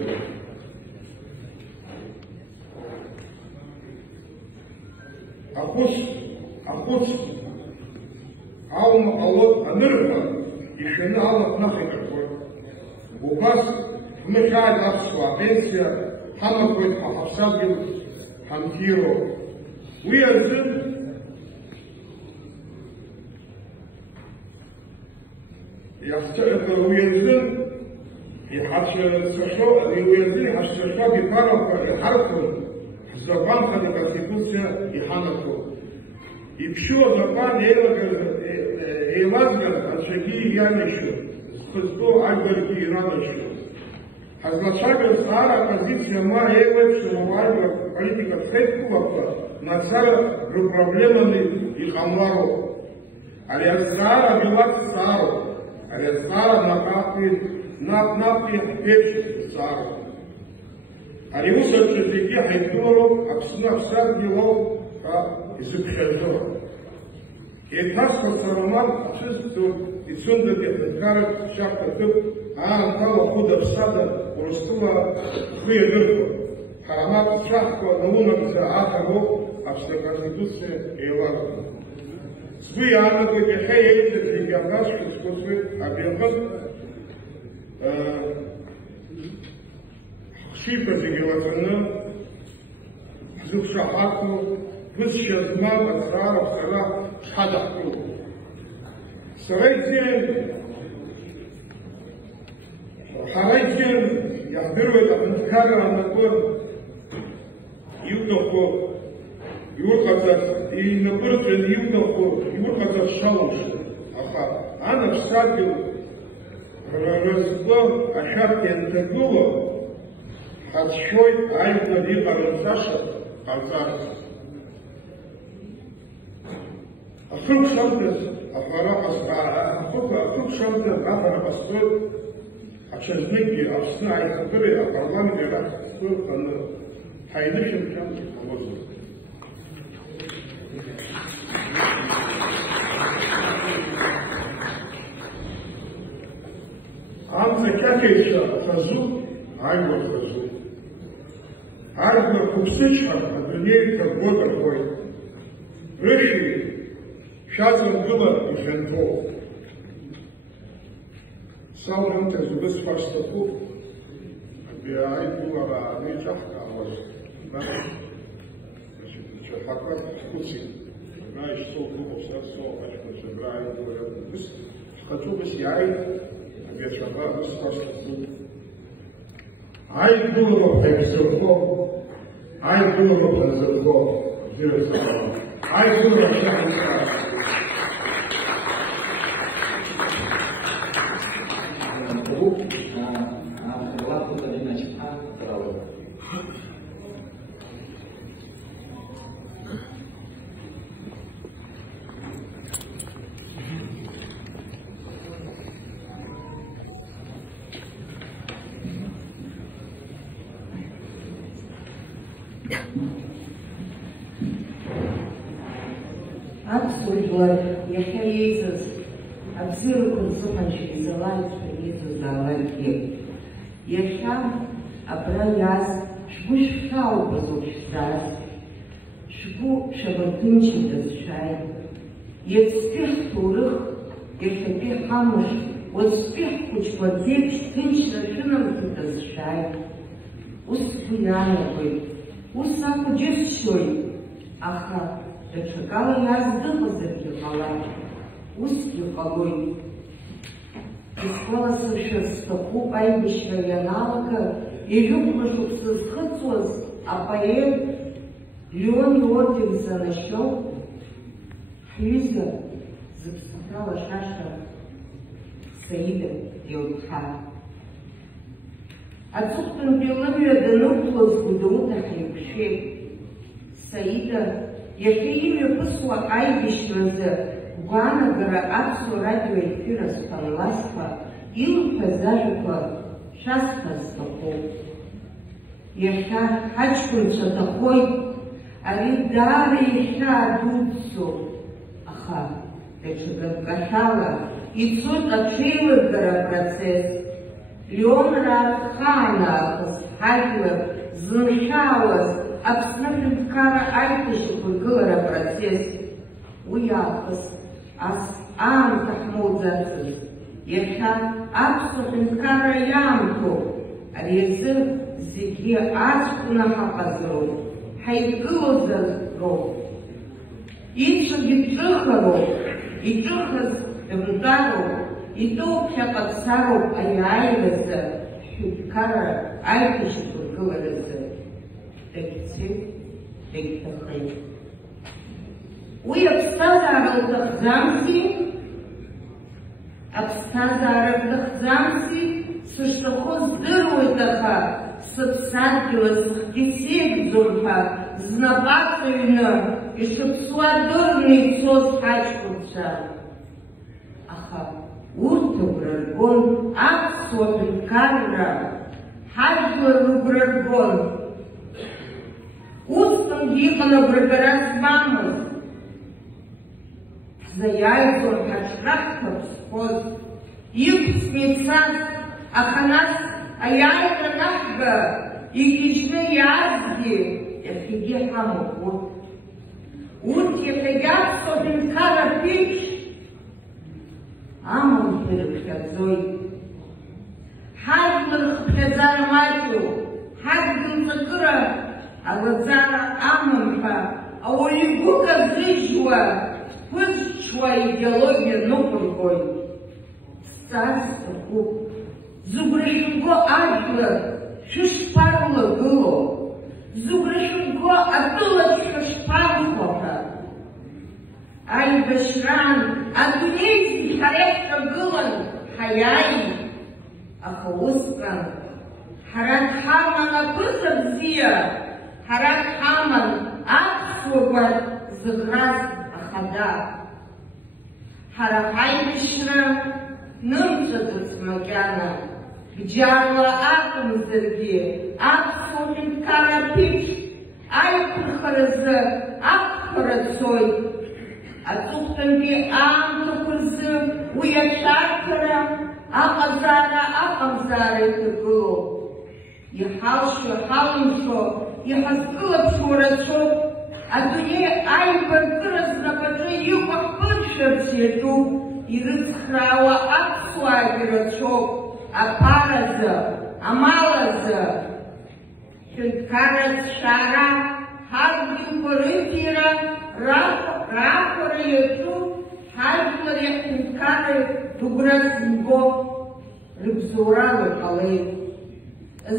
ахәыц алма ҟалоит анырҳәа, ишәаны алаԥнахит рҳәоит. Убас ҳмыхьааит аԥсуаа апенсиа ҳамақәеит ҳа ҳаԥсадгьыл ҳанҭироуп. Уи азы иҳацәцахьоу иԥарақәа иҳархәын, ҳзакәанхада Конституциа иҳанаҭоит. Иԥшьоу азакәан еилазган анцәагьы ианашьоит, зхы-зтәу ажәларгьы иранашьоит. Ҳазлацәажәоз ара оппозициа ма еиуеиԥшым ажәлар политикатә хеидкылақәа мацара рыпроблеманы иҟамлароуп. Ари азҵаара милаҭ зҵаароуп. Ари азҵаара наҟ-наҟи ҳԥеиԥш зҵаароуп. Ари аусаҿы зегьы ҳаидгылароуп Аԥсны аԥсадгьыл ауп ҳәа изыԥхьаӡо. Еиҭасҳәарц ароман ацәызӡо ицәындатә иаҳәынҭқарратә шьахҭа ҭыԥ аамҭала хәыда-ԥсада Урыстәыла хы иадырхәон. Ҳарамат зшаҳкуа наунагӡа аҭароуп Аԥсны Аконституциа еилазган. Сгәы иаанагоит иахьа еизаз зегьы абас шәызхәыцуеит абри аҟынтә ҳхшыҩқәа зегьы лаҵаны ҳзықәшаҳаҭу ԥызшьа змам азҵаара ԥҵара шҳадаҳкылоуп. Ҳара иӡбеит иаҳдыруеит аҳәынҭқарра анапы иуҭаху иурҟаҵарц, инапырҵәаны иуҭаху иурҟаҵарц шалымшо. Аха анаԥсадгьыл разҟы ашәарҭа ианҭагыло ҳацәшәоит ажәлар иҟарымҵаша ҟарҵарц. Ахыԥшамҭаз аҟара ҟасҵоит аҽазныкгьы Аԥсны аиҳабыреи апарламенти рахь ҳхы рханы ҳаинышәынҭран иҟалозар. Амца қьақьеишьа хазуп, ажәлар хазуп. Ажәлар қәыԥсычҳа адунеи ҭабгоит рҳәоит. Рышәи шәаҵангыла ихьанҭоуп. Саламҭаз убысҟак сҭахуп абри аидгылара аниҿаҳкаауаз ҳақәак ҳхәыцит. Абра ишцоу гәыҟоуп сара соуп аҷкәынцәа абра аидгылара ҳхаҵо бас иааит абри ацәаҳәа убысҟак сҭахуп. Аидгылароуп ҳаибзырхо, аидгылароуп ҳанзырхо бзиарацәала. Аидгылара шьаҳиҭаа. Аԥсуа иахьа еизаз абзиарақәа рзыҳәаншьа изалааит ҳәа еизазаалакгьы. Иахьа абра иааз шәгәы шәхьааугаз ауп шәзааз, шәгәы шәабырҭынчидаз шәааит. Иацтәи ҳҭоурых, иахьатәи ҳамыш, уаҵәтәи ҳхәыҷқәагьы еиԥш ҭынчра шәынамҭыдаз шәааит. Ус сгәы иаанагоит, ус акәу џьысшьоит, аха даҽакала иааз дыҟазаргьы ҟалап, усгьы ҟалоит. Исгәаласыршәарц сҭахуп аибашьра ианалага ижәытәла шықәса зхыҵуаз апоет Леон иорден занашьоу ҳҩыза зыԥсаҭа лашаша Саида Елԥҳа. Аҵыхәтәантәи лымҩа данықәлоз Гәдоуҭа ҳаиқәшәеит. Саида иахьа имҩаԥысуа аибашьразы гәаанагара аԥсуа радиоефир азҳәалазқәа илҳәаз ажәақәа шәасҳәаз сҭахуп. Иахьа ҳаҷкәынцәа ҭахоит, ари даара ихьаа дуӡӡоуп, аха даҽа ганкахьала ицоит аҽеилыргара апроцесс. Леонраа рхаан аахыс ҳажәлар зынхьаауаз Аԥсны Аҳәынҭқарра аибашьрақәа ргылара апроцесс уи аахыс аамҭа ҳмоуӡацызт. Иахьа аԥсуа ҳәынҭқарра иаамҭоуп. Ари азы зегьы аҷкәына ҳаҟазароуп, ҳаидгылозароуп. Ицәагьы ҿыхароуп, иҿыхаз дымтәароуп, итәоуп ԥхьаҟа цароуп ари аиразы ҳәынҭқарра аибашьрақәа ргыларазы. Дагьцеит, дагьҭахеит. Уи аԥсҭазаара лҭахӡамзи? Аԥсҭазаара рҭахӡамзи? Сышҭахо здыруеит, аха сыԥсадгьыл схгьы сеигӡом ҳәа знапаҵа ҩны ишыԥсуа дырны ицоз ҳаҷкәынцәа. Аха урҭ агәра ргон аԥсуа ҳәынҭқарра, ҳажәлар рыгәра ргон. Усҟангьы иҟан агәрагара змамыз. Ҳзаиааиӡон ҳаҽраҳқәа ԥсхоз, иқәҵны ицаз, аха нас аиааира наҳга, игьежьны иаазгьы иахьагьы ҳамоуп урҭ. Урҭ иахьагьы аԥсуа ҳәынҭқарра ԥеиԥш амамҭа ирыԥхьаӡоит. Ҳажәлар рхыԥхьаӡара маҷуп, ҳадгьыл ҵакыра алаӡара амам ҳәа ауаҩы игәы казыжьуа, дԥызҽуа идеологиа ныҟәыргоит. Сцарц сҭахуп, зыгәра шәымго ажәлар шәышԥарылагыло, зыгәра шәымго атәылатә шәышԥархо ҳәа. Аибашьраан адунеи зегьы ҳара иаҳҿагылан ҳаиааит, аха усҟан ҳара дҳаман аԥыза бзиа, ҳара дҳаман аԥсуа гәаӷь зыӷраз ахада. Ҳара ҳаибашьра нымҵәаӡац макьана, бџьарла акәымзаргьы аԥсуа ҳәынҭқарра ԥеиԥш аиқәырхаразы ақәԥара цоит. Аҵыхәтәантәи аамҭақәа рзы уи ашәарҭара, аҟазаара аҟамзаара иҭагылоуп. Иҳалшо, иҳалымшо, иҳазкылыԥшуа рацәоуп. Адунеи аибаркыра знапаҿы иҟоу ҳԥыршәарц иатәуп. Ирыцхраауа аԥсуаагьы рацәоуп. Аԥаразы, амалазы, ҳәынҭқарра ҭшәара, ҳадгьылқәа рыҭира, раахәара иаҿуп. Ҳажәлари аҳәынҭқарреи рыгәра зымго рыбзоурала иҟалеит.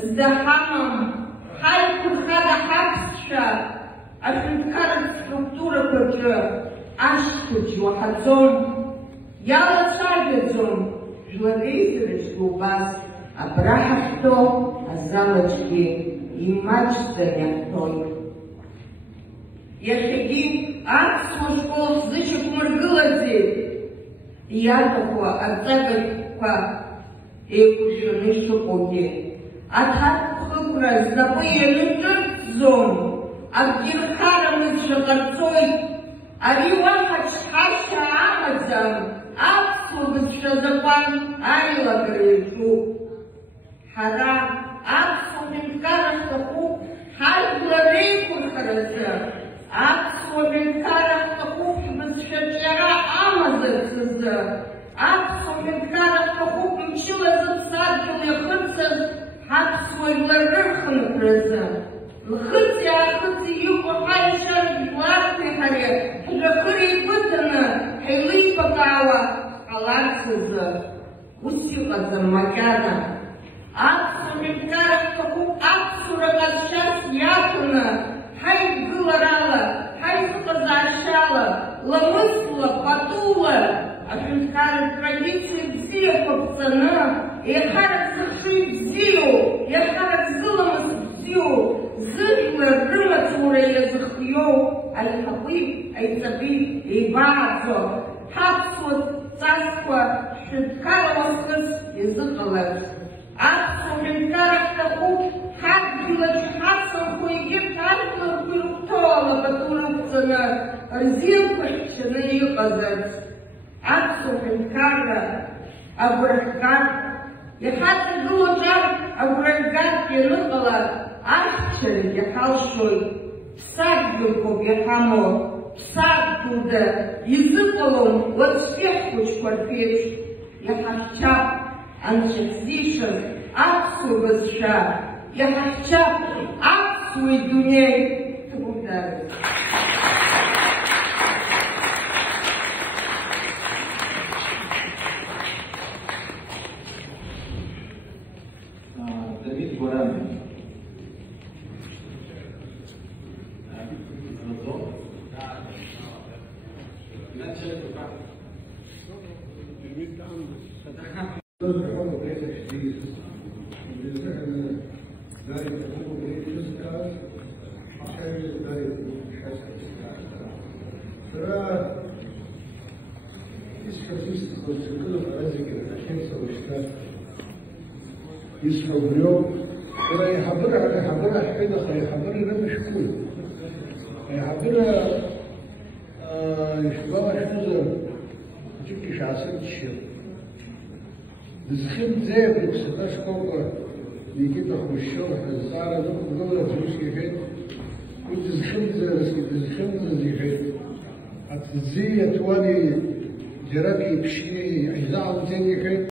Зда ҳамам, ҳаиқәырхара ҳаԥсшәа, аҳәынҭқарратә структурақәа рҿы ашьҭыбжь уаҳаӡом, иалацәажәаӡом. Жәлар реизараҿгьы убас, абра ҳахьтәоу азалаҿгьы имаҷӡан иаҳҭоит. Иахьагьы аԥсуа школ ҳзышьақәмыргылаӡеит. Иаҭаху арҵагашәқәа еиқәыршәаны ишыҟоугьы. Аҭакԥхықәра знапы ианырҿыцӡом, акгьы рхарамызшәа ҟарҵоит. Ари уаҳа ҽҳашьа амаӡам, аԥсуа бызшәа закәан аилагара иаҿуп. Ҳара аԥсуа ҳәынҭқарра ҳҭахуп ҳажәлар реиқәырхаразы, аԥсуа ҳәынҭқарра ҳҭахуп ҳбызшәаҿиара амазарцазы, аԥсуа ҳәынҭқарра ҳҭахуп мчыла зыԥсадгьыл иахыцыз ҳаԥсуа жәлар рырхынҳәразы. Лхыҵи аахыҵи иҟоу ҳаишьара жәларқәеи ҳареи ҳжәақәыр еибыҭаны ҳеилибакаауа ҳҟаларц азы. Ус иҟаӡам макьана. Аԥсуа ҳәынҭқарра ҳҭахуп аԥсуара ҟазшьас иаҭәаны ҳаидгыларала, ҳаизыҟазаашьала, ламысла, патула, аҳәынҭқарратә традициа бзиақәа ԥҵаны, еиҳарак зыхшыҩ бзиоу, еиҳарак зыламыс бзиоу, зыжәлар рымаҵура иазыхиоу, аиҳаби, аиҵаби еибааӡо, ҳаԥсуа ҵасқәа ҳҳәынҭқарра уахыс изыҟаларц. Аԥсуа ҳәынҭқарра ҳҭахуп ҳадгьылаҿ ҳацымхо егьырҭ ажәларқәа ирыхәҭоу алапату рықәҵаны рзинқәа хьчаны иҟазарц. Аԥсуа ҳәынҭқарра агәра ҳгартә, иҳаҵагылоу ҿар агәра ргартә ианыҟала, ахьчарагь иҳалшоит, ԥсадгьылқәоуп иҳамоу, ԥсадгьылда изыҟалом уаҵәтәи ҳхәыҷқәа рԥеиԥш, иҳахьчап анцәа ҳзишан аԥсуа бызшәа, иҳахьчап аԥсуа дунеи. Благодарю. Давид Гурамин. يسحبوا ولا يحضرها على يحضرها حيدة يحضرها لما شكول يحضرها يشبهها شنو جبت شعسات الشيء دزخين زي بيكسداش كوكا يجيب أخو الشرح الزعرة دولة فلوس كيفين ودزخين زي دزخين زي كيفين هتزي توالي جراكي بشي عزاعة تاني كيف